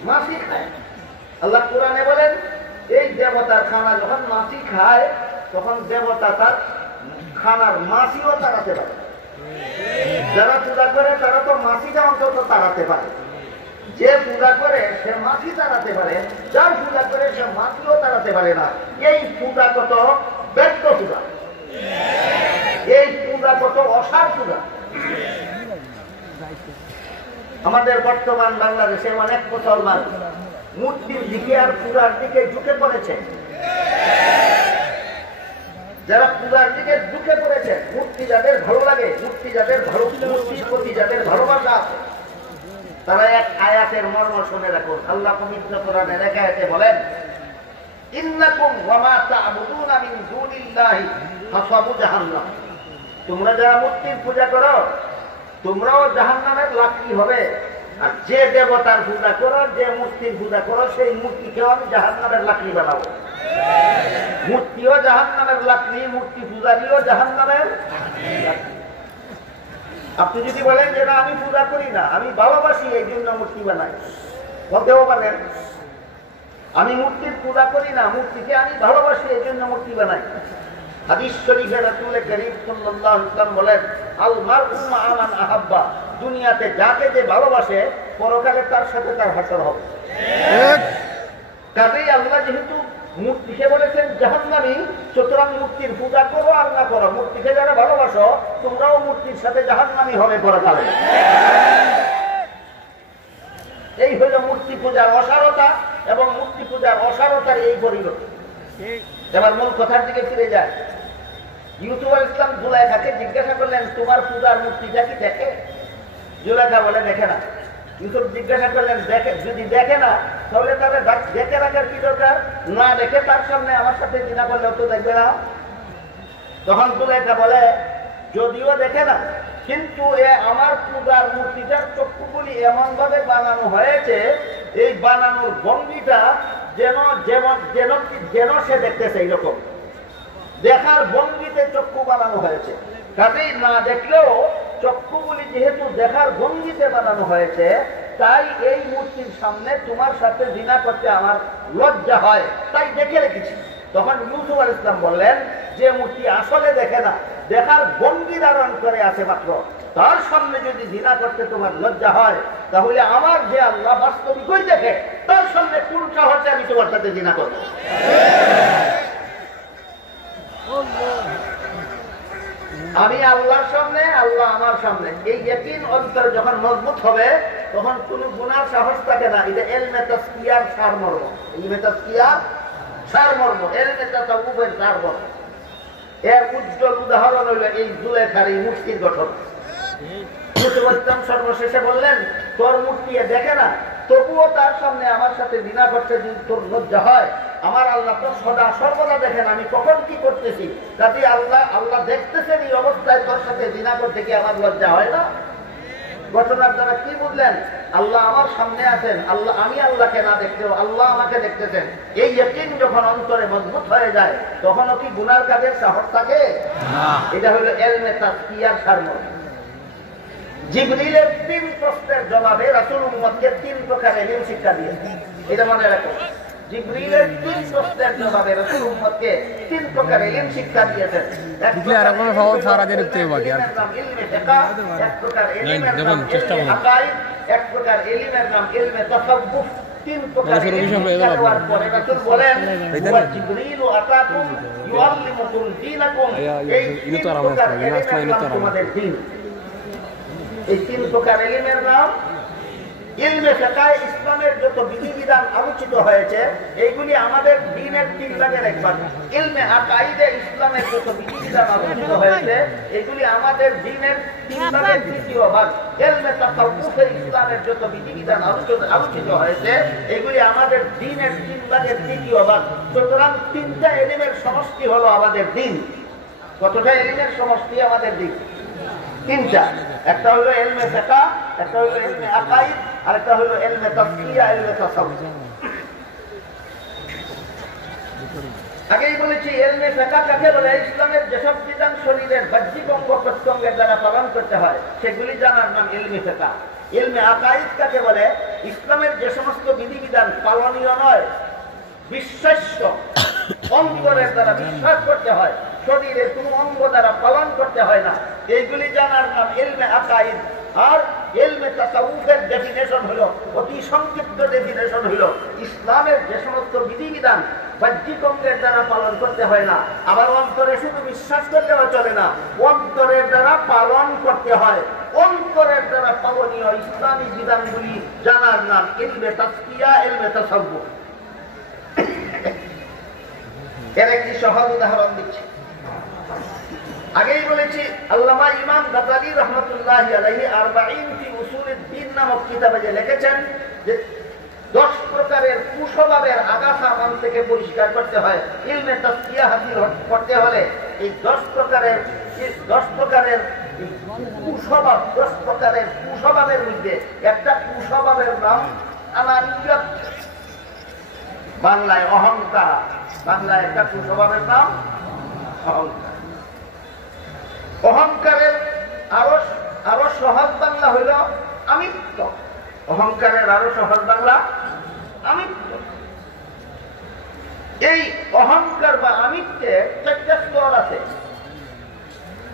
মাছি খায়। আল্লাহ কোরআনে বলেন, এই দেবতার খানা যখন মাছি খায়, তখন দেবতা তার খানার মাছিও তাড়াতে পারে। যারা পূজা করে তারা তো মাছিটা অন্তত তাড়াতে পারে। যে পূজা করে সে মাছি তাড়াতে পারে, যার পূজা করে সে মাছিও তাড়াতে পারে না। এই পূজা কত ব্যর্থ পূজা, এই পূজা কত অসার পূজা। আমাদের বর্তমান বাংলাদেশে অনেক মুসলমান মূর্তির দিকে আর পূজার দিকে ঝুঁকে পড়েছে। যারা পূজার দিকে ঝুঁকে পড়েছে, মূর্তি যাদের ভালো লাগে, মূর্তি যাদের ভালো, মূর্তির প্রতি যাদের ভালোবাসা আছে, তারা এক আয়াতের মর্ম শুনে রাখুন। আল্লাহ পবিত্র কোরআনের এক আয়াতে বলেন, ইন্নাকুম ওয়া মা তা'বুদুনা মিন দুনিল্লাহি হাসাবু জাহান্নাম। তোমরা যারা মূর্তির পূজা করো, তোমরাও জাহান্নামের লাকড়ি হবে। আর যে দেবতার পূজা করো, যে মূর্তির পূজা করো, সেই মূর্তিকেও আমি জাহান্নামের লাকড়ি বানাবো। মূর্তিও জাহান্নামের লাকড়ি, মূর্তি পূজারীও জাহান্নামের লাকড়ি। আপনি যদি বলেন যে না, আমি পূজা করি না, আমি ভালোবাসি এই জন্য মূর্তি বানাই, বলতেও পারেন। আমি মূর্তির পূজা করি না, মূর্তিকে আমি ভালোবাসি এই জন্য মূর্তি বানাই। হাদিস শরীফে রাসূল করিম সাল্লাল্লাহু আলাইহি ওয়াসাল্লাম বলেন, আল মারউ মা মান আহাব্বা। দুনিয়াতে যাকে যে ভালোবাসে, পরকালে তার সাথে তার হাসর হবে। কাজেই আল্লাহ যেহেতু মূর্তিকে বলেছেন জাহান্নামী, সুতরাং মূর্তির পূজা করো আর না করো, মূর্তিকে যারা ভালোবাসো তোমরাও মূর্তির সাথে জাহান্নামী হবে পরকালে। এই হল মূর্তি পূজার অসারতা এবং মূর্তি পূজার অসারতার এই পরিণতি। এবার মূল কথার দিকে ফিরে যায়। ইউসুফ আলাইহিস সালাম জুলাইখাকে জিজ্ঞাসা করলেন, তোমার পূজার মূর্তিটা কি দেখে? জুলাইখা বলে, দেখে না। ইউসুফ জিজ্ঞাসা করলেন, দেখে? যদি দেখে না, তাহলে তাহলে দেখে রাখার কি দরকার? না দেখে তার সামনে আমার সাথে জিনা করলেও তো দেখবে না। তখন জুলাইখা বলে, যদিও দেখে না, কিন্তু আমার পূজার মূর্তিটার চক্ষুগুলি এমন ভাবে বানানো হয়েছে, এই বানানোর ভঙ্গিটা যেন যেন যেন সে দেখতেছে এইরকম দেখার ভঙ্গিতে চক্ষু বানানো হয়েছে। কাজেই না দেখলেও চক্ষুগুলি যেহেতু দেখার ভঙ্গিতে বানানো হয়েছে, তাই এই মূর্তির সামনে তোমার সাথে জিনা করতে আমার লজ্জা হয়, তাই দেখে রেখেছি। তখন ইউসুফ আলাইহিস সালাম বললেন, যে মূর্তি আসলে দেখে না, দেখার ভঙ্গি ধারণ করে আছে মাত্র, তার সামনে যদি জিনা করতে তোমার লজ্জা হয়, তাহলে আমার যে আল্লাহ বাস্তবিকই দেখে, তার সামনে কোন সাহসে আমি তোমার সাথে জিনা করব? আমি আল্লাহর সামনে, আল্লাহ আমার সামনে। এই ইয়াকিন অন্তরে যখন মজবুত হবে, তখন কোন গুনার সাহস থাকে না। এটা ইলমে তাসকিয়ার সারমর্ম। ইলমে তাসকিয়ার সারমর্ম, এলমে তাসাউফের সারমর্ম। এর উজ্জ্বল উদাহরণ হইল এই জুলেখার এই মূর্তির গঠন। সর্বশেষে বললেন, তোর মূর্তি দেখে না, তবুও তার সামনে আমার সাথে বিনা করতে যদি তোর লজ্জা হয়, আমার আল্লাহ তো সদা সর্বদা দেখেন আমি কখন কি করতেছি। কাজে আল্লাহ দেখতেছেন, এই অবস্থায় তোর সাথে বিনা করতে কি আমার লজ্জা হয় না? ঘটনার দ্বারা কি বুঝলেন? আল্লাহ আমার সামনে আছেন, আমি আল্লাহকে না দেখতেও আল্লাহ আমাকে দেখতেছেন। এই ইয়াকিন যখন অন্তরে মজবুত হয়ে যায়, তখনও কি গুনার কাজের সাহস থাকে? এটা হলো ইলমে তাজকিয়ার সারমর্ম। জিবরিলের 3 প্রশ্নের জবাবে রাসূল উম্মতকে 3 প্রকার ইলম শিক্ষা দিয়েছেন। এটা মনে রাখো, জিবরিলের 3 প্রশ্নের জবাবে রাসূল উম্মতকে 3 প্রকার ইলম শিক্ষা দিয়েছেন। এক প্রকার ইলমের নাম ইলমে তাসাব্বুফ। 3 প্রকার ইলম দেওয়ার পরে রাসূল বলেন, জিবরিল আতাকুম ইউআল্লিমুকুম দীনাকুম। এই 3 প্রকার ইলমের নাম তোমাদের দ্বীন। এই 3 প্রকার ইলমের নাম ইলমে ফিকহ। ইসলামের যত বিধিবিধান আলোচিত হয়েছে, এইগুলি আমাদের দ্বীনের 3 ভাগের এক ভাগ। ইলমে আকাইদে ইসলামের যত বিধিবিধান আলোচিত হয়েছে, এগুলি আমাদের দ্বীনের 3 ভাগের 2য় ভাগ। ইলমে তাসাউফে ইসলামের যত বিধিবিধান আলোচিত হয়েছে, এগুলি আমাদের দ্বীনের 3 ভাগের 3য় ভাগ। সুতরাং 3টা ইলমের সমষ্টি হলো আমাদের দ্বীন। কতটা ইলমের সমষ্টি আমাদের দ্বীন? 3টা। একটা হলো ইলমে ফিকহ, একটা হলো ইলমে আকাইদ, আর একটা হলো ইলমে তাজকিয়া, ইলমে তাসাউফ। আগেই বলেছি ইলমে ফিকহ কাকে বলে? ইসলামের যেসব বিধান শরীরের বাহ্যিক অঙ্গ প্রত্যঙ্গের দ্বারা পালন করতে হয়, সেগুলি জানার নাম ইলমে ফিকহ। ইলমে আকাইদ কাকে বলে? ইসলামের যে সমস্ত বিধিবিধান পালনীয় নয়, বিশ্বাস্য, অন্তরের দ্বারা বিশ্বাস করতে হয়, শরীরের কোন অঙ্গ দ্বারা পালন করতে হয় না, এইগুলি জানার নাম ইলমে আকাইদ। আর ইলমে তাসাউফের ডেফিনেশন হলো, অতি সংক্ষিপ্ত ডেফিনেশন হলো, ইসলামের যে সমস্ত বিধিবিধান বাহ্যিক অঙ্গের দ্বারা পালন করতে হয় না, আবার অন্তরে শুধু বিশ্বাস করলেও চলে না, অন্তরের দ্বারা পালন করতে হয়। অন্তরের দ্বারা পালনীয় ইসলামী বিধানগুলি জানার নাম ইলমে তাজকিয়া, ইলমে তাসাউফ। এর একটি সহজ উদাহরণ দিচ্ছি। আগেই বলেছি, আল্লামা ইমাম গাজ্জালী রাহমাতুল্লাহি আলাইহি 40 ফি উসুলিদ দ্বীন নামক কিতাবে যে লিখেছেন যে 10 প্রকারের কুস্বভাবের আগাছা মন থেকে পরিষ্কার করতে হয়। ইলমে তাজকিয়া হাসিল করতে হলে এই 10 প্রকারের কুস্বভাব, 10 প্রকারের কুস্বভাবের মধ্যে একটা কুস্বভাবের নাম আনানিয়ত, বাংলায় অহংকার। বাংলায় একটা কুস্বভাবের নাম অহংকার। অহংকারের আরো সহজ বাংলা হইল আমিত্ব। অহংকারের আরো সহজ বাংলা আমিত্ব। এই অহংকার বা আমিত্বে 4টা স্তর আছে।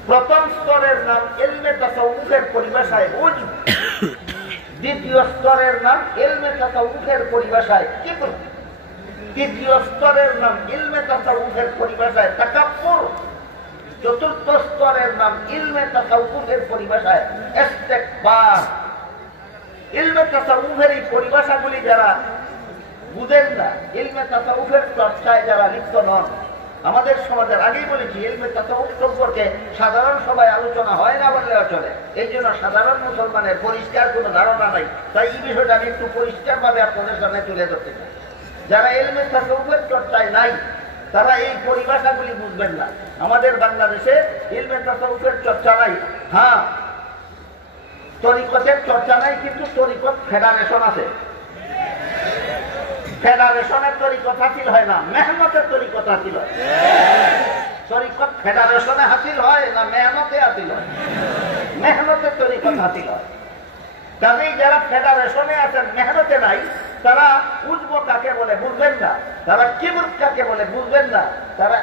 প্রথম স্তরের নাম ইলমে তাসাউফের পরিভাষায় উজব। দ্বিতীয় স্তরের নাম ইলমে তাসাউফের পরিভাষায় কিবর। তৃতীয় স্তরের নাম ইলমে তাসাউফের পরিভাষায় তাকাব্বুর। চতুর্থ স্তরের নাম ইলমে তাসাউফের পরিভাষায় ইস্তিকবার। ইলমে তাসাউফের এই পরিভাষাগুলি যারা বুঝেন না, ইলমে তাসাউফের চর্চায় যারা লিপ্ত নন, আমাদের সমাজের আগেই বলেছি ইলমে তাসাউফ সম্পর্কে সাধারণ সবাই আলোচনা হয় না বললেও চলে। এই জন্য সাধারণ মুসলমানের পরিষ্কার কোনো ধারণা নাই। তাই এই বিষয়টা আমি একটু পরিষ্কারভাবে আপনাদের সামনে তুলে ধরতে চাই। যারা ইলমে তাসাউফের চর্চায় নাই, তারা এই পরিভাষাগুলি বুঝবেন না। আমাদের বাংলাদেশে ইলমে তাসাউফের চর্চা নাই। হ্যাঁ, তরিকতের চর্চা নাই, কিন্তু তরিকত ফেডারেশন আছে। ফেডারেশনের তরিকত হাসিল হয় না, মেহনতের তরিকত হাসিল হয়। তরিকত ফেডারেশনে হাসিল হয় না মেহনতে হাসিল হয়? মেহনতের তরিকত হাসিল হয়। কাজেই যারা ফেডারেশনে আছেন, মেহনতে নাই, তারা উজব কাকে বলে বুঝবেন না, তারা কিবর কাকে বলে বুঝবেন না, তারা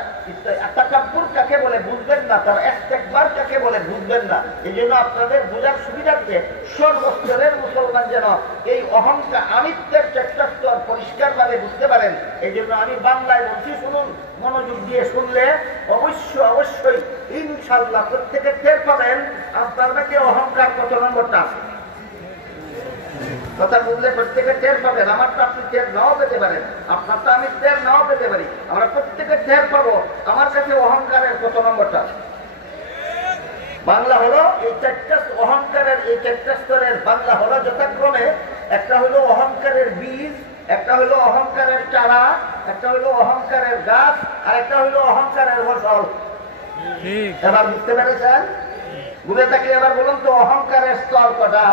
তাকাব্বুর কাকে বলে বুঝবেন না, তারা ইস্তিকবার কাকে বলে বুঝবেন না। এই জন্য আপনাদের বোঝার সুবিধার্থে সর্বস্তরের মুসলমান যেন এই অহংকার আমিত্বের 4টা স্তর পরিষ্কারভাবে বুঝতে পারেন, এই জন্য আমি বাংলায় বলছি, শুনুন, মনোযোগ দিয়ে শুনলে অবশ্যই ইনশাআল্লাহ প্রত্যেকে টের পাবেন আপনার মধ্যে অহংকার কত নম্বরটা আছে। কথা বললে প্রত্যেকে টের পাবেন। আমারটা আপনি টের নাও পেতে পারেন, আপনারটা আমি টের নাও পেতে পারি। আমরা প্রত্যেকে টের পাবো আমার কাছে অহংকারের কত নম্বরটা। বাংলা হলো এই চারটা অহংকারের, এই চারটা স্তরের বাংলা হলো যথাক্রমে, একটা হলো অহংকারের বীজ, একটা হলো অহংকারের চারা, একটা হলো অহংকারের গাছ, আর একটা হলো অহংকারের ফসল। এবার বুঝতে পেরেছেন? বুঝে থাকলে এবার বলুন তো অহংকারের স্তর কটা?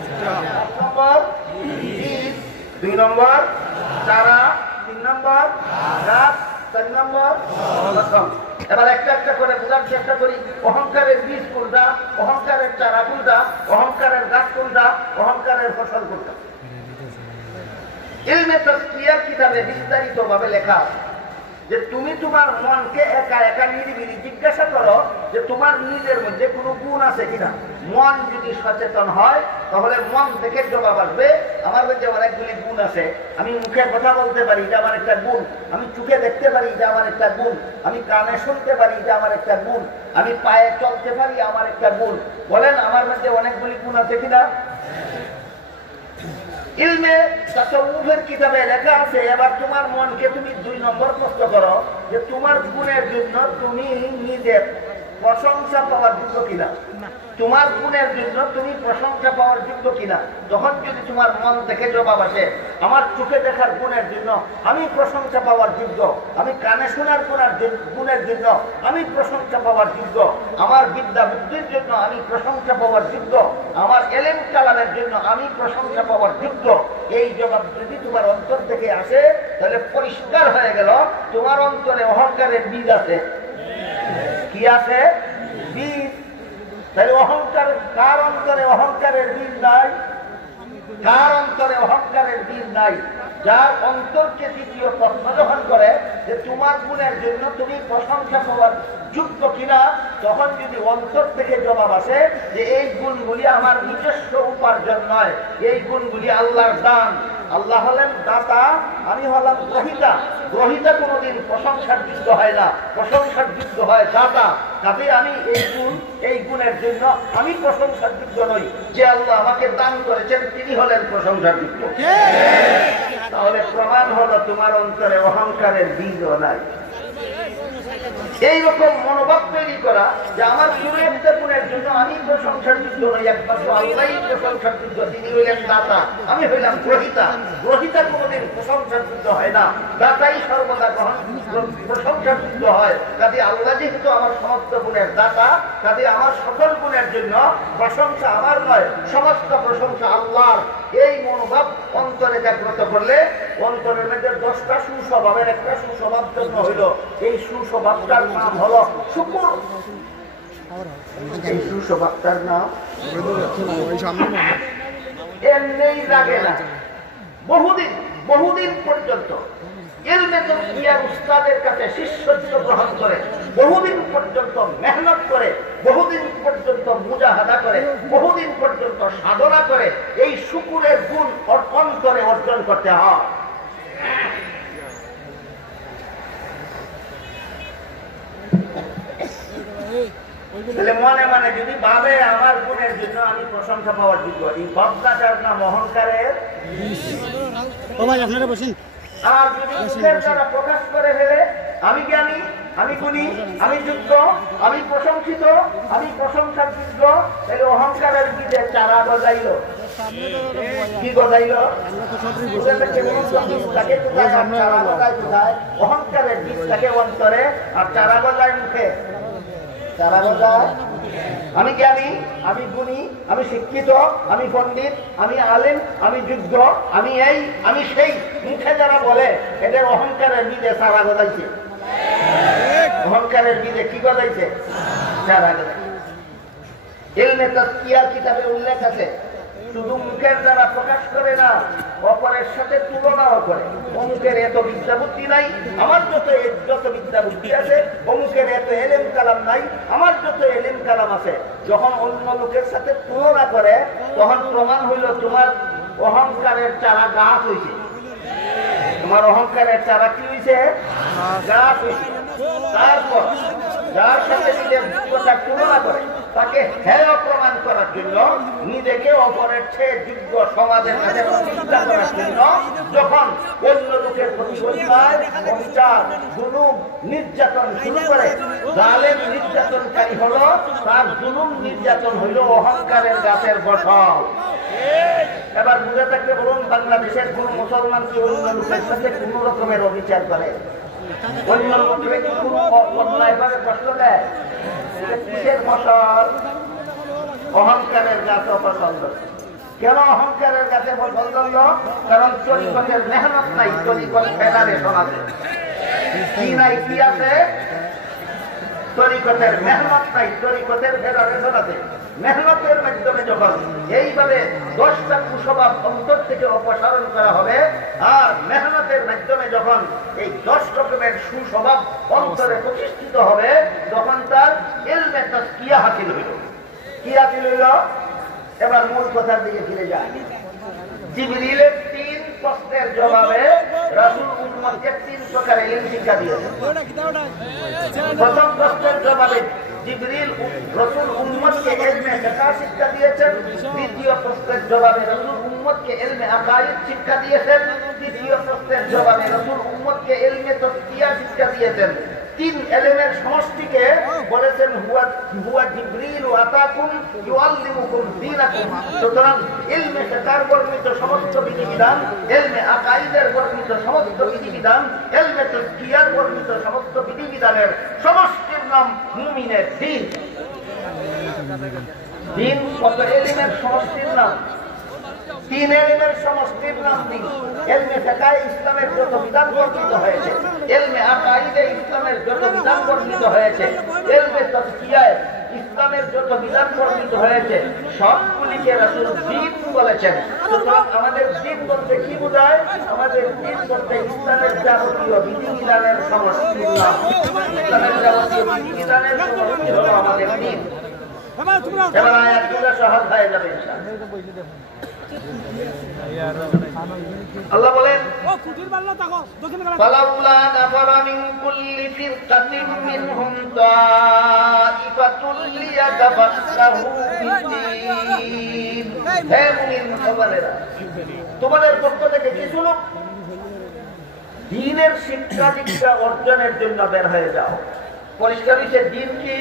1 নম্বর বীজ, 2 নম্বর চারা, 3 নম্বর গাছ, 4 নম্বর ফসল। এবার একটা একটা করে বোঝার চেষ্টা করি। অহংকারের বীজ কোনটা, অহংকারের চারা কোনটা, অহংকারের গাছ কোনটা, অহংকারের ফসল কোনটা। ইলমে তাসকিয়ার কিতাবে বিস্তারিত ভাবে লেখা যে তুমি তোমার মনকে একা একা নিরিবিলি জিজ্ঞাসা করো যে তোমার নিজের মধ্যে কোনো গুণ আছে কিনা। মন যদি সচেতন হয় তাহলে মন থেকে জবাব আসবে আমার মধ্যে অনেকগুলি গুণ আছে। আমি মুখে কথা বলতে পারি, এটা আমার একটা গুণ। আমি চোখে দেখতে পারি, এটা আমার একটা গুণ। আমি কানে শুনতে পারি, এটা আমার একটা গুণ। আমি পায়ে চলতে পারি, আমার একটা গুণ। বলেন আমার মধ্যে অনেকগুলি গুণ আছে কিনা? ইলমে তাসাউফের কিতাবে লেখা আছে। এবার তোমার মনকে তুমি 2 নম্বর প্রশ্ন করো যে তোমার গুণের জন্য তুমি নিজে প্রশংসা পাওয়ার যোগ্য কিনা। তোমার গুণের জন্য তুমি প্রশংসা পাওয়ার যোগ্য কিনা। তখন যদি তোমার মন থেকে জবাব আসে আমার চোখে দেখার গুণের জন্য আমি প্রশংসা পাওয়ার যোগ্য, আমি কানে শোনার গুণের জন্য আমি প্রশংসা পাওয়ার যোগ্য, আমার বিদ্যা বুদ্ধির জন্য আমি প্রশংসা পাওয়ার যোগ্য, আমার এলেম কালামের জন্য আমি প্রশংসা পাওয়ার যোগ্য, এই জবাব যদি তোমার অন্তর থেকে আসে তাহলে পরিষ্কার হয়ে গেল তোমার অন্তরে অহংকারের বীজ আছে। কি আছে? বীজ। তাই অহংকার, কার অন্তরে অহংকারের বীজ নাই? কার অন্তরে অহংকারের বীজ নাই? যার অন্তরকে দ্বিতীয় প্রশ্ন যখন করে যে তোমার গুণের জন্য তুমি প্রশংসা পাওয়ার যোগ্য কিনা, তখন যদি অন্তর থেকে জবাব আসে যে এই গুণগুলি আমার নিজস্ব উপার্জন নয়, এই গুণগুলি আল্লাহর দান। আল্লাহ হলেন দাতা, আমি হলাম গ্রহিতা। গ্রহিতা কোনোদিন প্রশংসার যোগ্য হয় না, প্রশংসার যোগ্য হয় দাতা। কাজে আমি এই গুণের জন্য আমি প্রশংসার যোগ্য নই। যে আল্লাহ আমাকে দান করেছেন তিনি হলেন প্রশংসার যোগ্য। তাহলে প্রমাণ হলো তোমার অন্তরে অহংকারের বীজও নাই। এইরকম মনোভাব তৈরি করা যে আমার গুণের জন্য আমি প্রশংসার যোগ্য নই, একমাত্র আল্লাহই প্রশংসার যোগ্য, তিনি হইলেন দাতা, আমি হইলাম গ্রহিতা। গ্রহিতা কোনোদিন প্রশংসার যোগ্য হয় না, দাতাই সর্বদা প্রশংসার যোগ্য হয়। কাজে আল্লাহ যেহেতু আমার সমস্ত গুণের দাতা, কাজে আমার সকল গুণের জন্য প্রশংসা আমার নয়, সমস্ত প্রশংসা আল্লাহর। এই মনোভাব অন্তরে জাগ্রত করলে অন্তরের মধ্যে 10টা সুস্বভাবের একটা সুস্বভাব জন্ম হইল। এই সুস্বভাবটার নাম হলো শুকর। এই সুস্বভাবটার নাম এমনি লাগে না। বহুদিন পর্যন্ত ইলমে তাসকিয়ার উস্তাদের কাছে শিষ্যত্ব গ্রহণ করে, বহুদিন পর্যন্ত মেহনত করে, বহুদিন পর্যন্ত মুজাহাদা করে, বহুদিন পর্যন্ত সাধনা করে এই শুকুরের গুণ অন্তরে অর্জন করতে হয়। তাহলে মনে মনে যদি ভাবে আমার গুণের জন্য আমি প্রশংসা পাওয়ার যোগ্য, এই ভাবনাটার নাম অহংকারের। আর যদি মুখের দ্বারা প্রকাশ করে ফেলে আমি জ্ঞানী, আমি গুণী, আমি যোগ্য, আমি প্রশংসিত, আমি প্রশংসার যোগ্য, তাহলে অহংকারের বীজের চারা গজাইল। কি গজাইল? অহংকারের বীজ থাকে অন্তরে আর চারা গজায় মুখে। চারা গজায় আমি জ্ঞানী, আমি গুণী, আমি শিক্ষিত, আমি পণ্ডিত, আমি আলেম, আমি যোগ্য, আমি এই, আমি সেই। মুখে যারা বলে এদের অহংকারের বীজে চারা গজাইছে। অহংকারের বীজে কি গজাইছে? চারা গজাইছে। ইলমে তাসকিয়ার কিতাবে উল্লেখ আছে শুধু মুখের দ্বারা প্রকাশ করে না, অপরের সাথে তুলনাও করে। অমুকের এত বিদ্যা বুদ্ধি নাই, আমার যত বিদ্যা বুদ্ধি আছে। অমুকের এত এলেম কালাম নাই, আমার যত এলেম কালাম আছে। যখন অন্য লোকের সাথে তুলনা করে তখন প্রমাণ হইল তোমার অহংকারের চারা গাছ হয়েছে। তোমার অহংকারের চারা কি হয়েছে? গাছ হয়েছে। তারপর যার সাথে তুলনা করে তাকে হেয় প্রমাণ করার জন্য, নিজেকে অপরের চেয়ে যোগ্য সমাজের কাছে প্রতিষ্ঠা করার জন্য যখন অন্য লোকের প্রতি অত্যাচার, জুলুম, নির্যাতন শুরু করে, জালেম নির্যাতনকারী হলো, তার জুলুম নির্যাতন হইল অহংকারের গাছের ফসল। এবার বুঝে থাকতে বলুন, বাংলাদেশের কোন মুসলমান কি অন্য লোকের সাথে কোন রকমের অবিচার করে? অন্য লোকের কি কোনো অন্যায়ভাবে কষ্ট দেয়? কিসের ফসল? অহংকারের গাছ অপছন্দ। কেন অহংকারের গাছে পছন্দ হলো? কারণ তরিকতের মেহনত নাই, তরিকত ফেডারেশন আছে। কি নাই? কি আছে? তরিকতের মেহনত নাই, তরিকতের ফেডারেশন আছে। মেহনতের মাধ্যমে যখন এইভাবে 10টা কুস্বভাব অন্তর থেকে অপসারণ করা হবে, আর মেহনতের মাধ্যমে যখন এই 10 রকমের সুস্বভাব অন্তরে প্রতিষ্ঠিত হবে, তখন তার ইলমে তাসকিয়া হাসিল হইল। কি হাসিল হইল? এবার মূল কথার দিকে ফিরে যায়। জিবরিলের 3 প্রশ্নের জবাবে রাসূল উম্মতকে 3 প্রকারের ইলম শিক্ষা দিয়েছেন। প্রথম প্রশ্নের জবাবে জিবরিল রাসূল উম্মতকে ইলমে ফিকহ শিক্ষা দিয়েছেন। দ্বিতীয় প্রশ্নের জবাবে রাসূল উম্মতকে ইলমে আকাইদ শিক্ষা দিয়েছেন। তৃতীয় প্রশ্নের জবাবে রাসূল উম্মতকে ইলমে তাসকিয়া শিক্ষা দিয়েছেন। 3 ইলমের সমষ্টিকে বলেছেন হুয়া জিবরিল আতাকুম ইউআল্লিমুকুম দীনাকুম। সুতরাং ইলমে ফিকহের বর্ণিত সমস্ত বিধিবিধান, ইলমে আকাইদের বর্ণিত সমস্ত বিধিবিধান, ইলমে তাসকিয়ার বর্ণিত সমস্ত বিধিবিধানের সমষ্টির নাম মুমিনের দ্বীন। দ্বীন কত ইলমের সমষ্টির নাম? 3 ইলমের সমষ্টির নাম দ্বীন। ইলমে ফিকহে ইসলামের যত বিধান বর্ণিত হয়েছে, ইলমে আকাইদে ইসলামের যত বিধান বর্ণিত হয়েছে, ইলমে তাসকিয়ায় ইসলামের যত বিধান বর্ণিত হয়েছে, সবগুলিকে রাসূল দ্বীন বলেছেন। সুতরাং আমাদের দ্বীন বলতে কি বোঝায়? আমাদের দ্বীন বলতে ইসলামের যাবতীয় বিধিবিধানের সমষ্টির নাম। ইসলামের যাবতীয় বিধিবিধানের সমষ্টি হলো আমাদের দ্বীন। এবার আয়াতগুলো সহজ হয়ে যাবে ইনশাআল্লাহ। আল্লাহ বলেন, ফালাউলা নাফারা মিন কুল্লি ফিরকাতিন মিনহুম তাইফাতুল লিয়াতাফাক্কাহু ফিদ্দীন। হে মুমিন মুসলমানেরা, তোমাদের পক্ষ থেকে কিছু লোক দ্বীনের শিক্ষা দীক্ষা অর্জনের জন্য বের হয়ে যাও। পরিষ্কার হয়েছে, দ্বীন কি?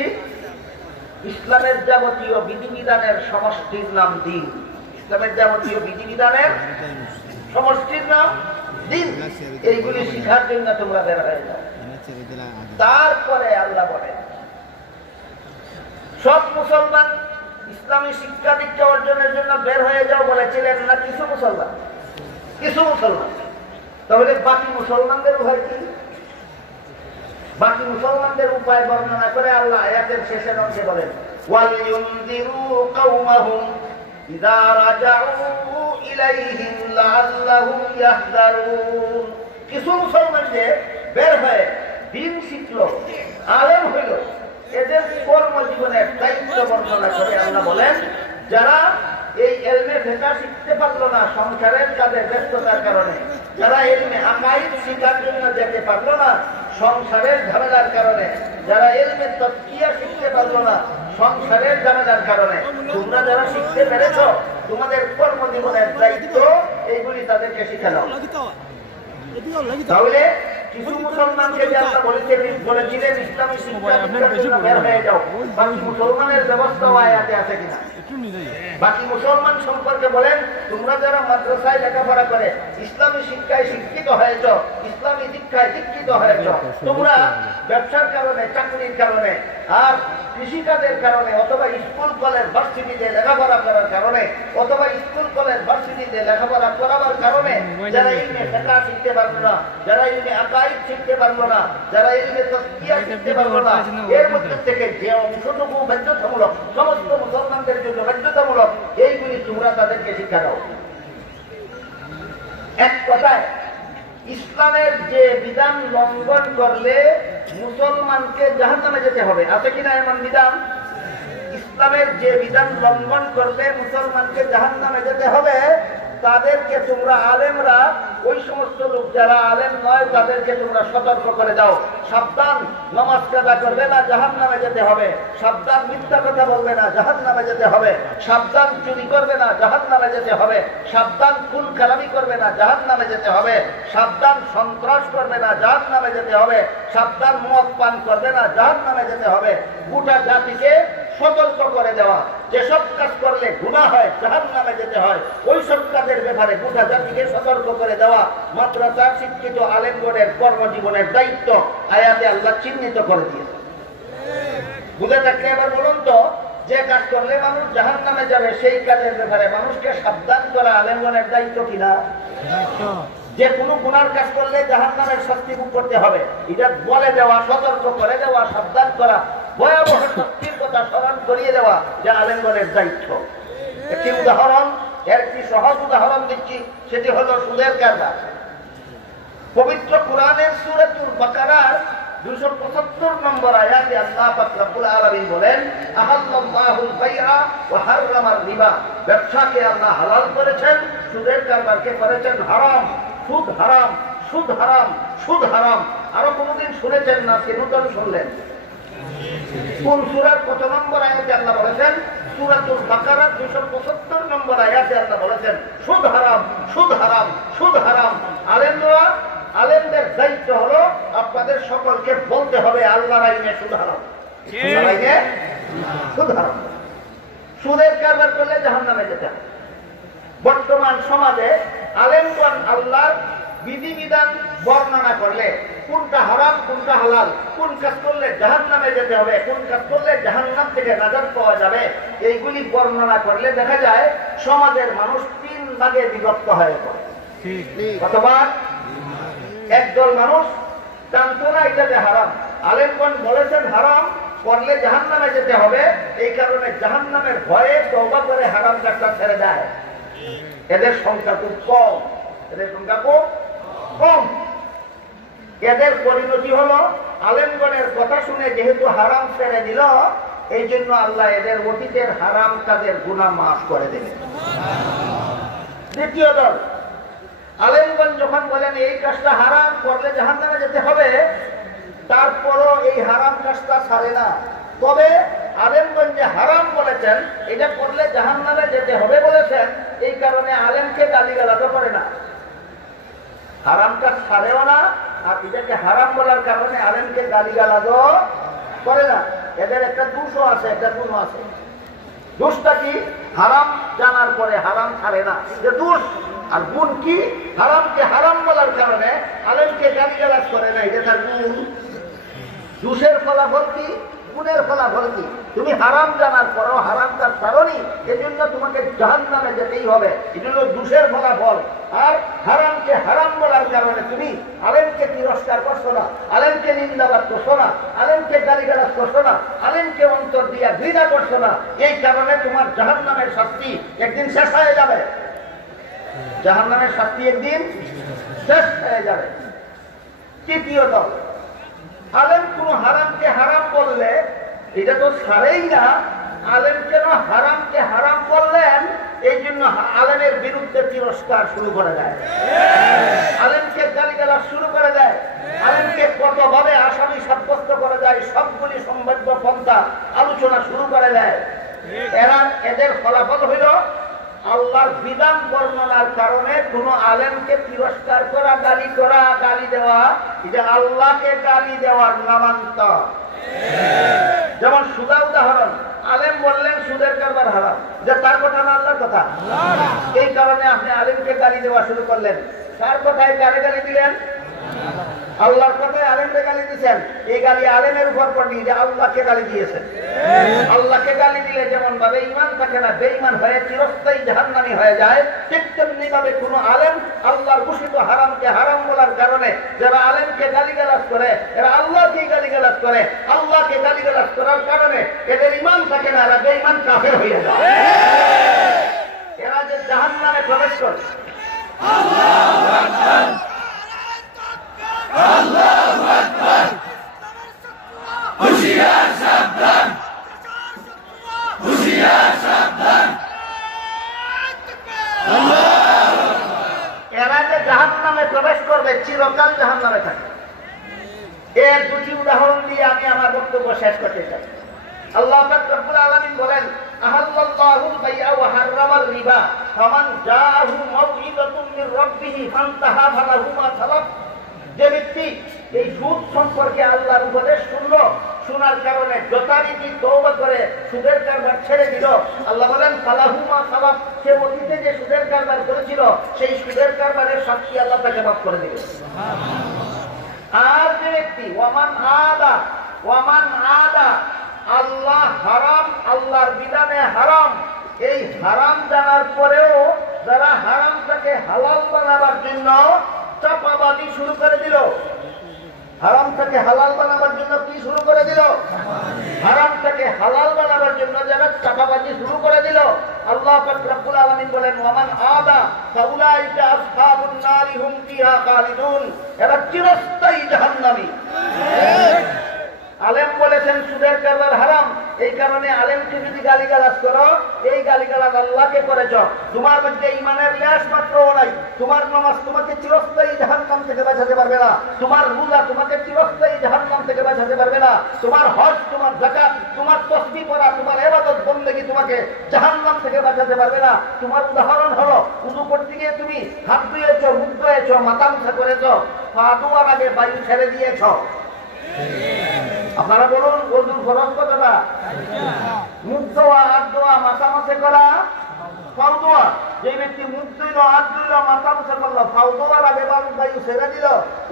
ইসলামের যাবতীয় বিধিবিধানের সমষ্টির নাম দ্বীন। ইসলামের যাবতীয় বিধিবিধানের সমষ্টির নাম দ্বীন। এইগুলি শিখার জন্য তোমরা বের হয়ে যাও। তারপরে আল্লাহ বলে, সব মুসলমান ইসলামী শিক্ষা দীক্ষা অর্জনের জন্য বের হয়ে যাও বলেছিলেন না? কিছু মুসলমান, কিছু মুসলমান। তাহলে বাকি মুসলমানদের উপায় কি? বাকি মুসলমানদের উপায় বর্ণনা করে আল্লাহ আয়াতের শেষের অংশে বলেন, ওয়ালিয়ুনযিরু কওমাহুম ইযা রাজাউ ইলাইহিম লাআল্লাহুম ইয়াহযারুন। কিছু মুসলমান যে বের হয়ে দ্বীন শিখল, আলেম হইল, এদের কর্মজীবনের দায়িত্ব বর্ণনা করে আল্লাহ বলেন, যারা এই ইলমে ফিকহ শিখতে পারলো না সংসারের কাজে ব্যস্ততার কারণে, যারা ইলমে আকাইদ শিখার জন্য যেতে পারলো না সংসারের ঝামেলার কারণে, যারা ইলমে তাসকিয়া শিখতে পারলো না সংসারের ঝামেলার কারণে, তোমরা যারা শিখতে পেরেছ, তোমাদের কর্মজীবনের দায়িত্ব এইগুলি তাদেরকে শিখানো। তাহলে কিছু মুসলমানকে যে আল্লাহ বলেছিলেন ইসলামী শিক্ষা দীক্ষার জন্য বের হয়ে যাও, বাকি মুসলমানের ব্যবস্থাও আয়াতে আছে কিনা? বাকি মুসলমান সম্পর্কে বলেন, তোমরা যারা মাদ্রাসায় লেখাপড়া করে ইসলামী শিক্ষায় শিক্ষিত হয়েছ, ইসলামী দীক্ষায় দীক্ষিত হয়েছ, তোমরা ব্যবসার কারণে, চাকরির কারণে, আর কৃষিকাজের কারণে, অথবা স্কুল কলেজ ভার্সিটিতে লেখাপড়া করার কারণে, অথবা স্কুল কলেজ ভার্সিটিতে লেখাপড়া করাবার কারণে যারা ইলমে ফিকহ শিখতে পারলো না, যারা ইলমে আকাইদ শিখতে পারলো না, যারা ইলমে তাসকিয়া শিখতে পারলো না, এর মধ্যে থেকে যে অংশটুকু বাধ্যতামূলক, সমস্ত মুসলমানদের জন্য বাধ্যতামূলক, এইগুলি তোমরা তাদেরকে শিক্ষা দাও। এক কথায় ইসলামের যে বিধান লঙ্ঘন করলে মুসলমানকে জাহান্নামে যেতে হবে, আছে কিনা এমন বিধান? ইসলামের যে বিধান লঙ্ঘন করলে মুসলমানকে জাহান্নামে যেতে হবে, তাদেরকে তোমরা আলেমরা ওই সমস্ত লোক যারা আলেম নয় তাদেরকে তোমরা সতর্ক করে দাও, সাবধান, নামাজ কাজা করবে না, জাহান্নামে যেতে হবে। সাবধান, মিথ্যা কথা বলবে না, জাহান্নামে যেতে হবে। সাবধান, চুরি করবে না, জাহান্নামে যেতে হবে। সাবধান, খুন খারাপি করবে না, জাহান্নামে যেতে হবে। সাবধান, সন্ত্রাস করবে না, জাহান্নামে যেতে হবে। সাবধান, মদ পান করবে না, জাহান্নামে যেতে হবে। গোটা জাতিকে সতর্ক করে দেওয়া, যেসব কাজ করলে গুনাহ হয়, জাহান্নামে যেতে হয়, ওই সব কাজের ব্যাপারে গোটা জাতিকে সতর্ক করে দেওয়া মাদ্রাসার শিক্ষিত আলেমগণের কর্মজীবনের দায়িত্ব আয়াতে আল্লাহ চিহ্নিত করে দিয়েছে। বুঝে থাকলে এবার বলুন তো, যে কাজ করলে মানুষ জাহান্নামে যাবে সেই কাজের ব্যাপারে মানুষকে সাবধান করা আলেমগণের দায়িত্ব কিনা? যে কোনো গুনার কাজ করলে জাহান্নামের শাস্তি ভোগ করতে হবে, এটা বলে দেওয়া, সতর্ক করে দেওয়া, সাবধান করা, ভয়াবহ শাস্তির কথা স্মরণ করিয়ে দেওয়া যে আলেমগণের দায়িত্ব। একটি উদাহরণ, এর একটি সহজ উদাহরণ দিচ্ছি, সেটি হলো সুদের কারবার। পবিত্র কোরআনের সূরাতুল বাকারার 275 নম্বর আয়াতে আল্লাহ পাক রব্বুল আলামিন বলেন, আহাল্লাল্লাহুল বাইআ ওয়া হাররামার রিবা। ব্যবসাকে আল্লাহ হালাল করেছেন, সুদের কারবারকে করেছেন হারাম। সুদ হারাম, সুদ হারাম, সুদ হারাম। আরো কোনদিন শুনেছেন না, নতুন শুনলেন? কোন সূরার কত নম্বর আয়াতে আল্লাহ বলেছেন? সূরাতুল বাকারার 275 নম্বর আয়াতে আল্লাহ বলেছেন সুদ হারাম, সুদ হারাম, সুদ হারাম। আলেমদের দায়িত্ব হলো আপনাদের সকলকে বলতে হবে আল্লাহর আইনে সুদ হারাম, আইনে সুদ হারাম। সুদের কারবার করলে জাহান্নামে যেতে হবে। বর্তমান সমাজে আলেমগণ আল্লাহর বিধিবিধান বর্ণনা করলে কোনটা হারাম, কোনটা হালাল, কোন কাজ করলে জাহান্নামে যেতে হবে, কোন কাজ করলে জাহান্নাম থেকে নাজাত পাওয়া যাবে, এইগুলি বর্ণনা করলে দেখা যায় সমাজের মানুষ 3 ভাগে বিভক্ত হয়ে পড়ে। কতবার? একদল মানুষ জানতো না এটা যে হারাম, আলেমগণ বলেছেন হারাম, করলে জাহান্নামে যেতে হবে, এই কারণে জাহান্নামের ভয়ে তওবা করে হারাম কাজটা ছেড়ে দেয়। এদের সংখ্যা খুব কম, এদের সংখ্যা খুব কম। এদের পরিণতি হলো আলেমগণের কথা শুনে যেহেতু হারাম ছেড়ে দিল, এই জন্য আল্লাহ এদের অতীতের হারাম কাজের গুনাহ মাফ করে দেবেন। দ্বিতীয় দল, আলেমগণ যখন বলেন এই কাজটা হারাম, করলে জাহান্নামে যেতে হবে, তারপরও এই হারাম কাজটা ছাড়ে না। তবে আলেমগণ যে হারাম বলেছেন, এটা করলে জাহান্নামে যেতে হবে বলেছেন, এই কারণে আলেমকে গালিগালাজ করে না, হারাম কাজ ছাড়েও না, আর এটাকে হারাম বলার কারণে আলেমকে গালিগালাজও করে না। এদের একটা দোষও আছে, একটা গুণ আছে। দোষটা কি? হারাম জানার পরে হারাম ছাড়ে না, যে দোষ। আর গুণ কি? হারামকে হারাম বলার কারণে আলেমকে গালিগালাজ করে না, এটা তার গুণ। দোষের ফলাফল কি? গুণের ফলাফল কি? তুমি হারাম জানার পরও হারাম কাজ ছাড়োনি, এজন্য তোমাকে জাহান্নামে যেতেই হবে, এটা হলো দোষের ফলাফল। আর হারামকে হারাম বলার কারণে তুমি আলেমকে তিরস্কার করছো না, আলেমকে নিন্দাবাদ করছো না, আলেমকে গালিগালাজ করছো না, আলেমকে অন্তর দিয়া ঘৃণা করছো না, এই কারণে তোমার জাহান্নামের শাস্তি একদিন শেষ হয়ে যাবে। জাহান্নামের শাস্তি একদিন শেষ হয়ে যাবে। তৃতীয় দল, আলেম কোন হারামকে হারাম বললে এটা তো ছাড়েই না, আলেম কেন হারামকে হারাম বললেন এই জন্য আলেমের বিরুদ্ধে তিরস্কার শুরু করে দেয়, আলেমকে গালিগালাজ শুরু করে দেয়, আলেমকে কতভাবে আসামি সাব্যস্ত করে দেয়, সবগুলি সম্ভাব্য পন্থা আলোচনা শুরু করে দেয়। এদের ফলাফল হইল আল্লাহর বিধান বর্ণনার কারণে কোন আলেমকে তিরস্কার করা, গালি দেওয়া, এটা আল্লাহকে গালি দেওয়ার নামান্তর। যেমন সুদা উদাহরণ, আলেম বললেন সুদের কারবার হারাম, যে তার কথা না আল্লাহর কথা, এই কারণে আপনি আলেমকে গালি দেওয়া শুরু করলেন। তার কথায় কারে গালি দিলেন? আল্লাহর কথায় আলেমকে গালি দিয়েছেন। এই গালি আলেমের উপর পড়নি, যে আল্লাহকে গালি দিয়েছেন। আল্লাহকে গালি দিলে যেমন ভাবে ইমান থাকে না, বেঈমান হয়ে চিরস্থায়ী জাহান্নামী হয়ে যায়, ঠিক তেমনি ভাবে কোন আলেম আল্লাহর ঘোষিত হারামকে হারাম বলার কারণে যারা আলেমকে গালিগালাজ করে, এরা আল্লাহকে গালিগালাজ করে, আল্লাহকে গালিগালাজ করার কারণে এদের ইমান থাকে না, এরা বেঈমান কাফের হয়ে যায়, এরা যে জাহান্নামে প্রবেশ করে। আল্লাহু আকবার, আল্লাহু আকবার, হুশিয়ার সাবধান, হুশিয়ার সাবধান। এরা যে জাহান্নামে হবে চিরকাল জাহান্নামে থাকে। এর দুটি উদাহরণ দিয়ে আমি আমার বক্তব্য শেষ করতে চাই। আল্লাহ পাক রব্বুল আলামিন বলেন, আহাল্লাল্লাহুল বাই'a ওয়া হাররামার রিবা ফামান জাআহু মাউইযাতুন মির রাব্বিহি ফান্তাহা ফালাহু মা সালাফ। যে ব্যক্তি এই সুদ সম্পর্কে আল্লাহর উপদেশ শুনলো, শোনার কারণে যথারীতি তওবা করে সুদের কারবার ছেড়ে দিল, আল্লাহ বলেন ফালাহু মা সালাফ, সে অতীতে যে সুদের কারবার করেছিল সেই সুদের কারবারের শাস্তি আল্লাহ তাকে মাফ করে দিবেন। আর যে ব্যক্তি ওয়ামান আদা আল্লাহ হারাম, আল্লাহর বিধানে হারাম, এই হারাম জানার পরেও যারা হারামটাকে হালাল বানাবার জন্য চাপাবাজি শুরু করে দিল, হারামটাকে হালাল বানাবার জন্য কি শুরু করে দিল? হারামটাকে হালাল বানাবার জন্য যারা চাপাবাজি শুরু করে দিল, আল্লাহ পাক রব্বুল আলামিন বলেন ওয়ামান আদা ফাউলাইকা আসহাবুন নারি হুম ফিহা খালিদুন, এরা চিরস্থায়ী জাহান্নামী। আলেম বলেছেন সুদের কারবার হারাম, এই কারণে আলেমকে যদি গালিগালাজ করো, এই গালিগালাজ আল্লাহকে করেছ, তোমার মধ্যে ঈমানের লেশ মাত্রও নাই। তোমার নামাজ তোমাকে চিরস্থায়ী জাহান্নাম থেকে বাঁচাতে পারবে না, তোমার রোজা তোমাকে চিরস্থায়ী জাহান্নাম থেকে বাঁচাতে পারবে না, তোমার হজ, তোমার যাকাত, তোমার তাসবিহ পড়া, তোমার ইবাদত বন্দেগী তোমাকে জাহান্নাম থেকে বাঁচাতে পারবে না। তোমার উদাহরণ হলো, উযু করতে গিয়ে তুমি হাত ধুয়েছো, মুখ ধুয়েছো, মাথা মুছা করেছো, পা ধোয়ার আগে বায়ু ছেড়ে দিয়েছো। আপনারা বলুন ওযুর ফরজ কতটা? মুখ ধোয়া, হাত ধোয়া, মাথা মুছা করা, পাও ধোয়া। যে ব্যক্তি মুখ ধুইল, হাত ধুইল, মাথা মুছা করলো, পাও ধোয়ার আগে বায়ু ছেড়ে দিল,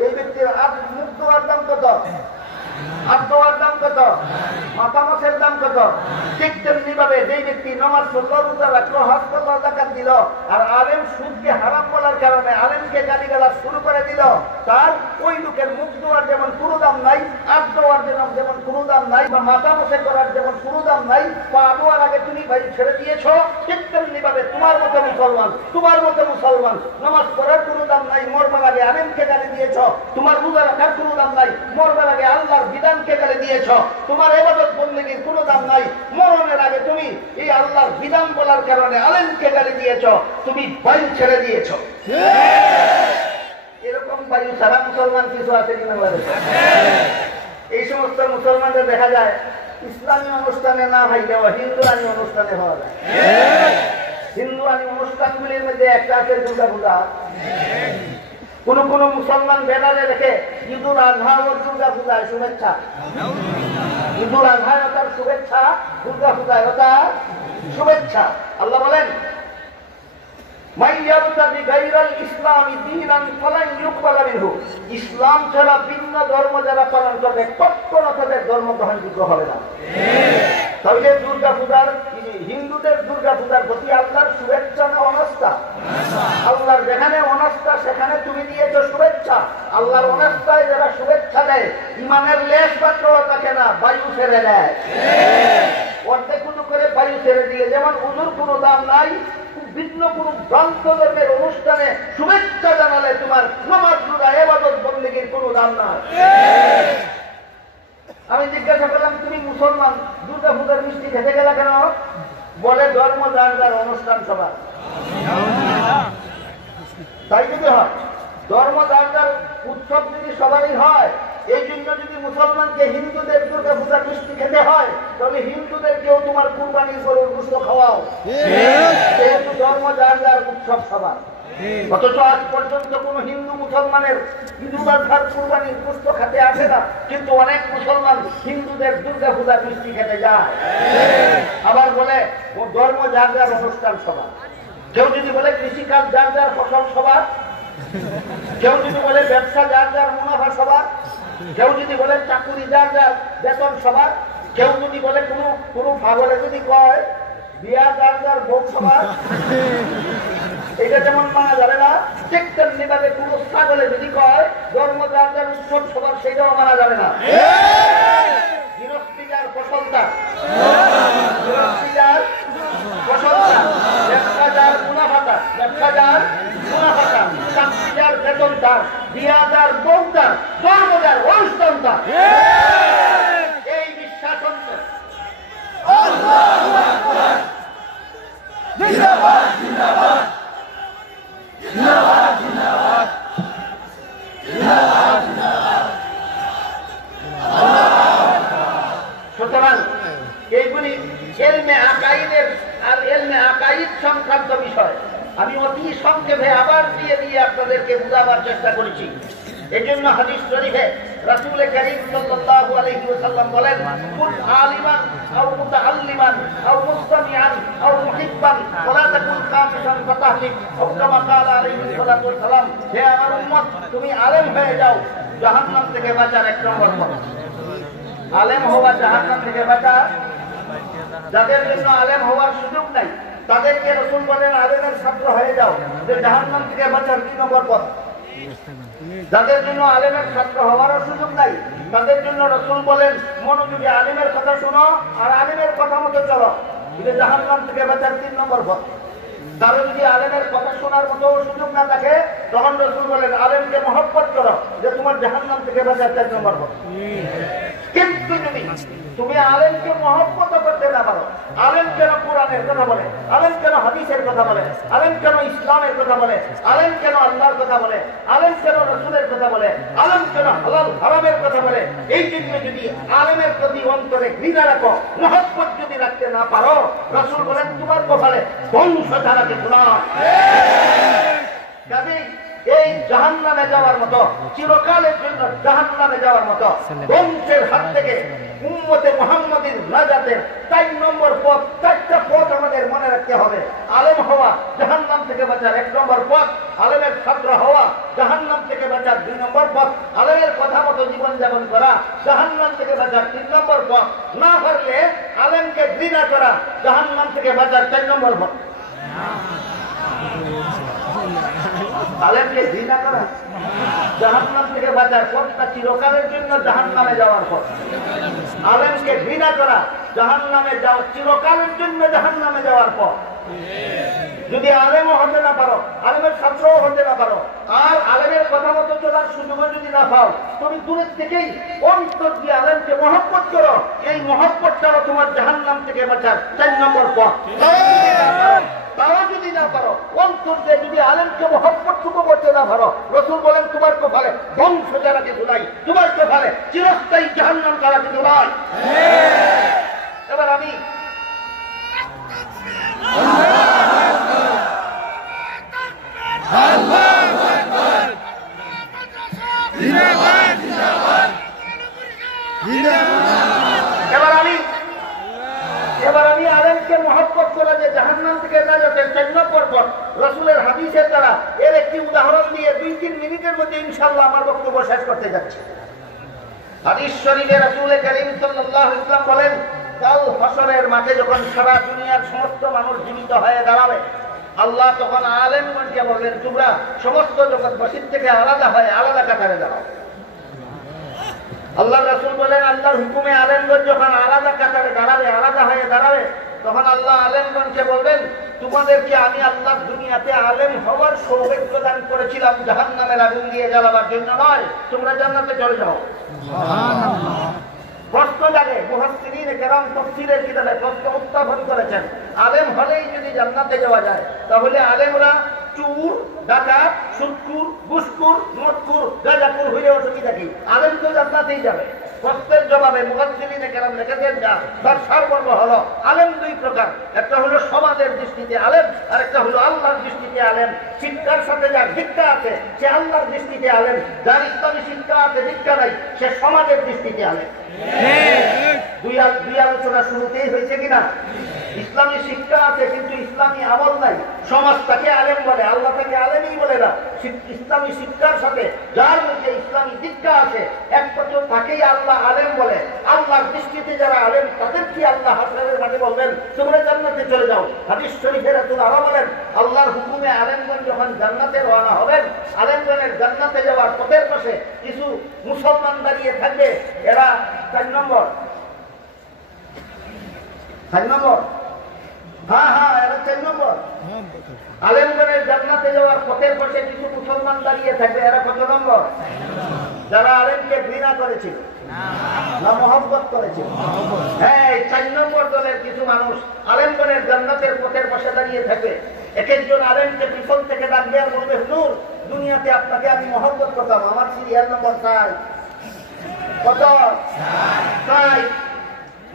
এই ব্যক্তির মুখ ধোয়ার দাম কত? হাত ধোয়ার দাম কত? মাথা মুছের দাম কত? ঠিক তেমনি ভাবে যেই ব্যক্তি নামাজ পড়লো, রোজা রাখলো, হজ করলো, যাকাত দিল, আর আলেম সুদকে হারাম বলার কারণে আলেমকে গালিগালাজ শুরু করে দিল, তার ওই লোকের মুখ ধোয়ার যেমন কোনো দাম নাই, হাত ধোয়ার যেমন কোনো দাম নাই, বা মাথা মুছে করার যেমন কোনো দাম নাই, পা ধোয়ার আগে তুমি বায়ু ছেড়ে দিয়েছো, ঠিক তেমনি ভাবে তোমার মতো মুসলমান নামাজ পড়ার কোনো দাম নাই, মরবার আগে আলেমকে গালি দিয়েছ, তোমার রোজা রাখার কোনো দাম নাই, মরবার আগে আল্লাহর বিধানকে গালি দিয়েছ, তোমার ইবাদত বন্দেগীর কোনো দাম নাই, মরণের আগে তুমি এই আল্লাহর বিধান বলার কারণে আলেমকে গালি দিয়েছ, তুমি বায়ু ছেড়ে দিয়েছ। এরকম বায়ু ছাড়া মুসলমান কিছু আছে কি বাংলাদেশে? এই সমস্ত মুসলমানদের দেখা যায় ইসলামী অনুষ্ঠানে না ভাইলেও হিন্দুয়ানি অনুষ্ঠানে হওয়া যায়। হিন্দুয়ানি অনুষ্ঠানগুলির মধ্যে একটা আছে দুর্গা পূজা। কোন কোন মুসলমান ব্যানারে রেখে ঈদুল আজহা ও দুর্গা পূজায় শুভেচ্ছা, ঈদুল আজহায় তার শুভেচ্ছা, দুর্গা পূজায় তার শুভেচ্ছা। আল্লাহ বলেন ইসলাম ছাড়া ভিন্ন ধর্ম যারা পালন করবে কখনো তাদের ধর্ম গ্রহণযোগ্য হবে না। তাহলে দুর্গা পূজার, হিন্দুদের দুর্গা পূজার প্রতি আল্লাহর শুভেচ্ছা না অনাস্থা? আল্লাহর যেখানে অনাস্থা সেখানে তুমি দিয়েছো শুভেচ্ছা। আল্লাহর অনাস্থায় যারা শুভেচ্ছা দেয় ইমানের লেশ মাত্র থাকে না, বায়ু ছেড়ে দেয়। অর্ধেক উজু করে বায়ু ছেড়ে দিয়ে, যেমন উজুর কোনো দাম নাই, ভিন্ন কোন ভ্রান্ত ধর্মের অনুষ্ঠানে শুভেচ্ছা জানালে তোমার নামাজ রোজা ইবাদত বন্দেগীর কোনো দাম নাই। আমি জিজ্ঞাসা করলাম তুমি মুসলমান দুর্গা পূজার মিষ্টি খেতে গেলা কেন? বলে ধর্ম যার যার অনুষ্ঠান সভা। তাই যদি হয়, ধর্ম যার যার উৎসব যদি সবারই হয়, এই জন্য যদি মুসলমানকে হিন্দুদের দুর্গা পূজার মিষ্টি খেতে হয়, তাহলে হিন্দুদেরকেও তোমার কুরবানির গরুর গোশত খাওয়াও, যেহেতু ধর্ম যার যার উৎসব সবার। অথচ আজ পর্যন্ত কোন হিন্দু মুসলমানের ঈদুল আজহার কুরবানির গোশত খেতে আসে না, কিন্তু অনেক মুসলমান হিন্দুদের দুর্গা পূজার মিষ্টি খেতে যায়। আবার বলে ধর্ম যার যার অনুষ্ঠান সভা। কেউ যদি বলে কৃষিকাজ যার যার ফসল সভা, কেউ যদি বলে ব্যবসা যার যার মুনাফা সভা, কেউ যদি বলে চাকুরি যার যার বেতন সভা, কেউ যদি বলে কোনো পাগলে যদি কয় বিয়া যার যার ভোগ সভা, এটা যেমন মানা যাবে না, ঠিক তেমনি ভাবে কোন ছাগলে যদি কয় ধর্ম যার যার উৎসব সভা, সেটাও মানা যাবে না। গৃহস্থী যার ফসল তার, গৃহস্থী যার ফসল তার, ব্যবসা যার মুনাফা তার, ব্যবসা যার মুনাফা তার, চাকরি যার বেতন তার, বিয়া যার বউ তার, ধর্ম যার অনুষ্ঠান তার। এই বিশ্বাস হচ্ছে সংক্ষেপে আবার দিয়ে দিয়ে আপনাদেরকে বোঝাবার চেষ্টা করেছি। এই জন্য হাদিস শরীফে রাসূল কারীম সাল্লাল্লাহু আলাইহি ওয়াসাল্লাম বলেন, কুন আলিমান আও মুতাআল্লিমান আও মুস্তামিআন আও মুহিব্বান ওয়া লা তাকুন কাফিরান ফাতাহলিক আও কামা ক্বালা আলাইহি সাল্লাতু ওয়াস সালাম। হে আমার উম্মত, তুমি আলেম হয়ে যাও, জাহান্নাম থেকে বাঁচার এক নম্বর পথ। আলেম হওয়া জাহান্নাম থেকে বাঁচা। যাদের জন্য আলেম হওয়ার সুযোগ নাই তাদেরকে রাসূল বলেন আলেমের ছাত্র হয়ে যাও, যে জাহান্নাম থেকে বাঁচার 2 নম্বর পথ। যাদের জন্য আলেমের ছাত্র হওয়ারও সুযোগ নাই তাদের জন্য রাসূল বলেন মনোযোগে আলেমের কথা শোনো আর আলেমের কথা মতো চলো, এটা জাহান্নাম থেকে বাঁচার 3 নম্বর পথ। কারো যদি আলেমের কথা শোনার মতো সুযোগ না থাকে তখন রাসূল বলেন আলেমকে মহব্বত করো, যে তোমার জাহান্নাম থেকে বাঁচার 4 নম্বর পথ। কিন্তু যদি তুমি আলেমকে মহব্বত করতে না পারো, আলেম কেন কোরআনের কথা বলে, আলেম কেন হাদিসের কথা বলে, আলেম কেন ইসলামের কথা বলে, আলেম কেন আল্লাহর কথা বলে, আলেম কেন রাসূলের কথা বলে, আলেম কেন হালাল হারামের কথা বলে, এই জন্য যদি আলেমের প্রতি অন্তরে ঘৃণা রাখো, মহব্বত যদি রাখতে না পারো, রাসূল বলেন তোমার কপালে বংশ ছাড়া কিছু নয়। কাজেই এই জাহান্নামে যাওয়ার মতো, চিরকালের জন্য জাহান্নামে যাওয়ার মতো বংশের হাত থেকে উম্মতে মুহাম্মাদীর নাজাতের 4 নম্বর পথ, 4টা পথ আমাদের মনে রাখতে হবে। আলেম হওয়া জাহান্নাম থেকে বাঁচার 1 নম্বর পথ, আলেমের ছাত্র হওয়া জাহান্নাম থেকে বাঁচার 2 নম্বর পথ, আলেমের কথা মতো জীবন যাপন করা জাহান্নাম থেকে বাঁচার 3 নম্বর পথ, না পারলে আলেমকে ঘৃণা করা জাহান্নাম থেকে বাঁচার 4 নম্বর পথ। আলেমকে ঘৃণা করা জাহান্নাম থেকে বাঁচার পথটা চিরকালের জন্য জাহান্নামে যাওয়ার পথ। আলেমকে ঘৃণা করা জাহান্নামে যাওয়া চিরকালের জন্য জাহান্নামে যাওয়ার পথ। যদি আলেমও হতে না পারো, আলেমের ছাত্রও হতে না পারো, আর আলেমের কথা মতো চলার সুযোগও যদি না পাও, তুমি দূরের থেকেই অন্তর দিয়ে আলেমকে মহব্বত করো, এই মহব্বতটাও তোমার জাহান্নাম থেকে বাঁচার 4 নম্বর পথ। তাও যদি না পারো, অন্তর দিয়ে যদি আলেমকে মহব্বত টুকু করতে না পারো, রাসূল বলেন তোমার কপালে বংশ যারা কিছু নাই, তোমার কপালে চিরস্থায়ী জাহান্নাম করা কিছু নাই। এবার আমি এবার আমি আলেমকে মহব্বত করা যে জাহান্নাম থেকে নাজাতের 4 নম্বর পথ রাসূলের হাদিসের দ্বারা এর একটি উদাহরণ দিয়ে 2-3 মিনিটের মধ্যে ইনশাআল্লাহ আমার বক্তব্য শেষ করতে যাচ্ছি। হাদিস শরীফে রাসূল কারীম সাল্লাল্লাহু আলাইহি ওয়াসাল্লাম বলেন, কাল হাশরের মাঠে যখন সারা দুনিয়ার সমস্ত মানুষ জীবিত হয়ে দাঁড়াবে, আল্লাহ তখন আলেমগণকে বলবেন তোমরা সমস্ত জগৎবাসীর থেকে আলাদা হয়ে আলাদা কাতারে দাঁড়াও। আল্লাহ রাসূল বলেন আল্লাহর হুকুমে আলেমগণ যখন আলাদা কাতারে দাঁড়াবে, আলাদা হয়ে দাঁড়াবে, তখন আল্লাহ আলেমগণকে বলবেন তোমাদেরকে আমি আল্লাহ দুনিয়াতে আলেম হওয়ার সৌভাগ্য দান করেছিলাম জাহান্নামের আগুন দিয়ে জ্বালাবার জন্য নয়, তোমরা জান্নাতে চলে যাও। সুবহানাল্লাহ। প্রশ্ন জাগে, মুফাসসিরিন কেরাম তাফসীরের কিতাবে প্রশ্ন উত্থাপন করেছেন, আলেম হলেই যদি জান্নাতে যাওয়া যায়, তাহলে আলেমরা চুর, ডাকাত, সুদখোর, ঘুষখোর, মদখোর, গাঁজাখোর হয়ে অসুবিধা কি? আলেম তো জান্নাতেই যাবে। প্রশ্নের জবাবে মুফাসসিরিন কেরাম লিখেছেন তার সারমর্ম হলো আলেম 2 প্রকার, একটা হলো সমাজের দৃষ্টিতে আলেম, আর একটা হলো আল্লাহর দৃষ্টিতে আলেম। শিক্ষার সাথে যার শিক্ষা আছে সে আল্লাহর দৃষ্টিতে আলেম, যার ইসলামী শিক্ষা আছে শিক্ষা নাই সে সমাজের দৃষ্টিতে আলেম। দুই আলোচনা শুরুতেই হয়েছে কিনা? ইসলামী শিক্ষা আছে কিন্তু ইসলামী আমল নাই, সমাজ তাকে আলেম বলে, আল্লাহ তাকে আলেমই বলে না। ইসলামী শিক্ষার সাথে যার মধ্যে ইসলামী শিক্ষা আছে একমাত্র তাকেই আল্লাহ আলেম বলে। আল্লাহর দৃষ্টিতে যারা আলেম তাদের কি আল্লাহ হাসরের মাঠে বলবেন তোমরা জান্নাতে চলে যাও। হাদিস শরীফে রাসূল আরো বলেন আল্লাহর হুকুমে আলেমগণ যখন জান্নাতে রওনা হবেন, আলেমগণের জান্নাতে যাওয়ার পথের পাশে কিছু মুসলমান দাঁড়িয়ে থাকবে, এরা 4 নম্বর এরা 4 নম্বর আলেমগণের জান্নাতে যাওয়ার পথের পাশে কিছু মুসলমান দাঁড়িয়ে থাকবে, এরা কত নম্বর? যারা আলেমকে ঘৃণা করেছিল না মহব্বত করেছিল। হ্যাঁ, 4 নম্বর দলের কিছু মানুষ আলেমগণের জান্নাতের পথের পাশে দাঁড়িয়ে থাকবে। এক একজন আলেমকে পিছন থেকে ডাকবে আর বলবে হুজুর দুনিয়াতে আপনাকে আমি মহব্বত করতাম, আমার সিরিয়াল নম্বর চাই, কত চাই।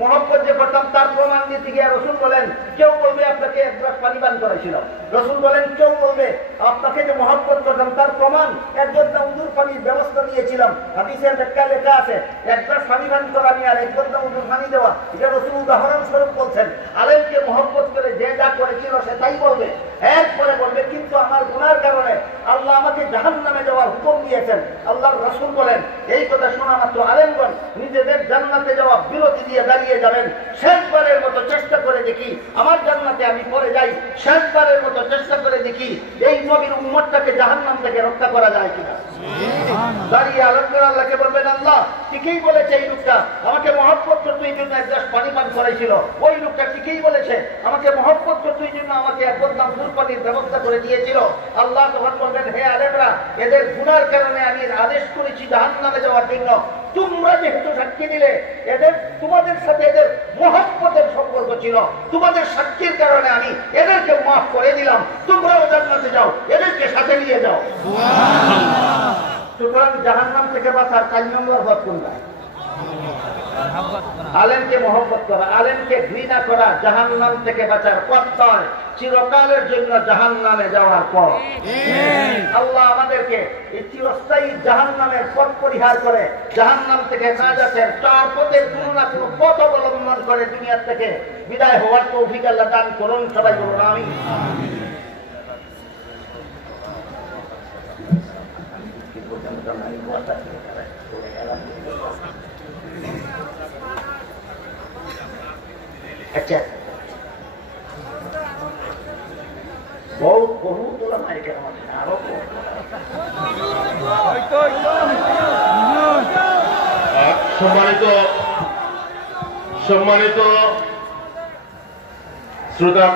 মহব্বত যে করতাম তার প্রমাণ দিতে গিয়ে রসুল বলেন কেউ বলবে আপনাকে এক গ্লাস পানি পান করাইছিল, রসুল বলেন কেউ বলবে আপনাকে যে মহব্বত করতাম তার প্রমাণ এক ঘন্টা উজুর পানির ব্যবস্থা দিয়েছিলাম। হাদিসের ব্যাখ্যা লেখা আছে এক গ্লাস পানি পান করা নিয়ে আর এক ঘন্টা উজুর পানি দেওয়া, এটা রসুল উদাহরণস্বরূপ বলছেন। আলেমকে মহব্বত করে যে যা করেছিল সে তাই বলবে, এরপরে বলবে কিন্তু আমার গুনার কারণে আল্লাহ আমাকে জাহান্নামে যাওয়ার হুকুম দিয়েছেন। আল্লাহর রাসূল বলেন এই কথা শোনা মাত্র আলেমগণ নিজেদের জান্নাতে যাওয়া বিরতি দিয়ে দাঁড়িয়ে যাবেন। শেষবারের মতো চেষ্টা করে দেখি আমার জান্নাতে আমি পরে যাই, শেষবারের মতো চেষ্টা করে দেখি এই নবীর উম্মতটাকে জাহান্নাম থেকে রক্ষা করা যায় কিনা। দাঁড়িয়ে আল্লাহকে বলবেন আল্লাহ ঠিকই বলেছে এই লোকটা আমাকে মহব্বত করতে এই জন্য এক গ্লাস পানি পান করাইছিল, ওই লোকটা ঠিকই বলেছে আমাকে মহব্বত করতে এই জন্য আমাকে এক বোতল দুধ পানির ব্যবস্থা করে দিয়েছিল। আল্লাহ তখন বলবেন হে আলেমরা এদের গুনার কারণে আমি আদেশ করেছি জাহান্নামে যাওয়ার জন্য, তোমরা যেহেতু সাক্ষী দিলে এদের তোমাদের সাথে এদের মহব্বতের সম্পর্ক ছিল, তোমাদের সাক্ষীর কারণে আমি এদেরকে মাফ করে দিলাম, তোমরাও জান্নাতে যাও, এদেরকে সাথে নিয়ে যাও। সুতরাং জাহান্নাম থেকে বাঁচার 4 নম্বর পথ কোনটা? আলেমকে মহব্বত করা, আলেমকে ঘৃণা করা জাহান্নাম থেকে বাঁচার পথ নয়, চিরকালের জন্য জাহান্নামে যাওয়ার পথ। আল্লাহ আমাদেরকে এই চিরস্থায়ী জাহান্নামের পথ পরিহার করে জাহান্নাম থেকে নাজাতের 4 পথের কোনো না কোনো পথ অবলম্বন করে দুনিয়া থেকে বিদায় হওয়ার তৌফিক আল্লাহ দান করুন। সবাই বলুন আমিন। আচ্ছা বহুত ওলামায়ে কেরাম আছেন, আরো সম্মানিত শ্রোতা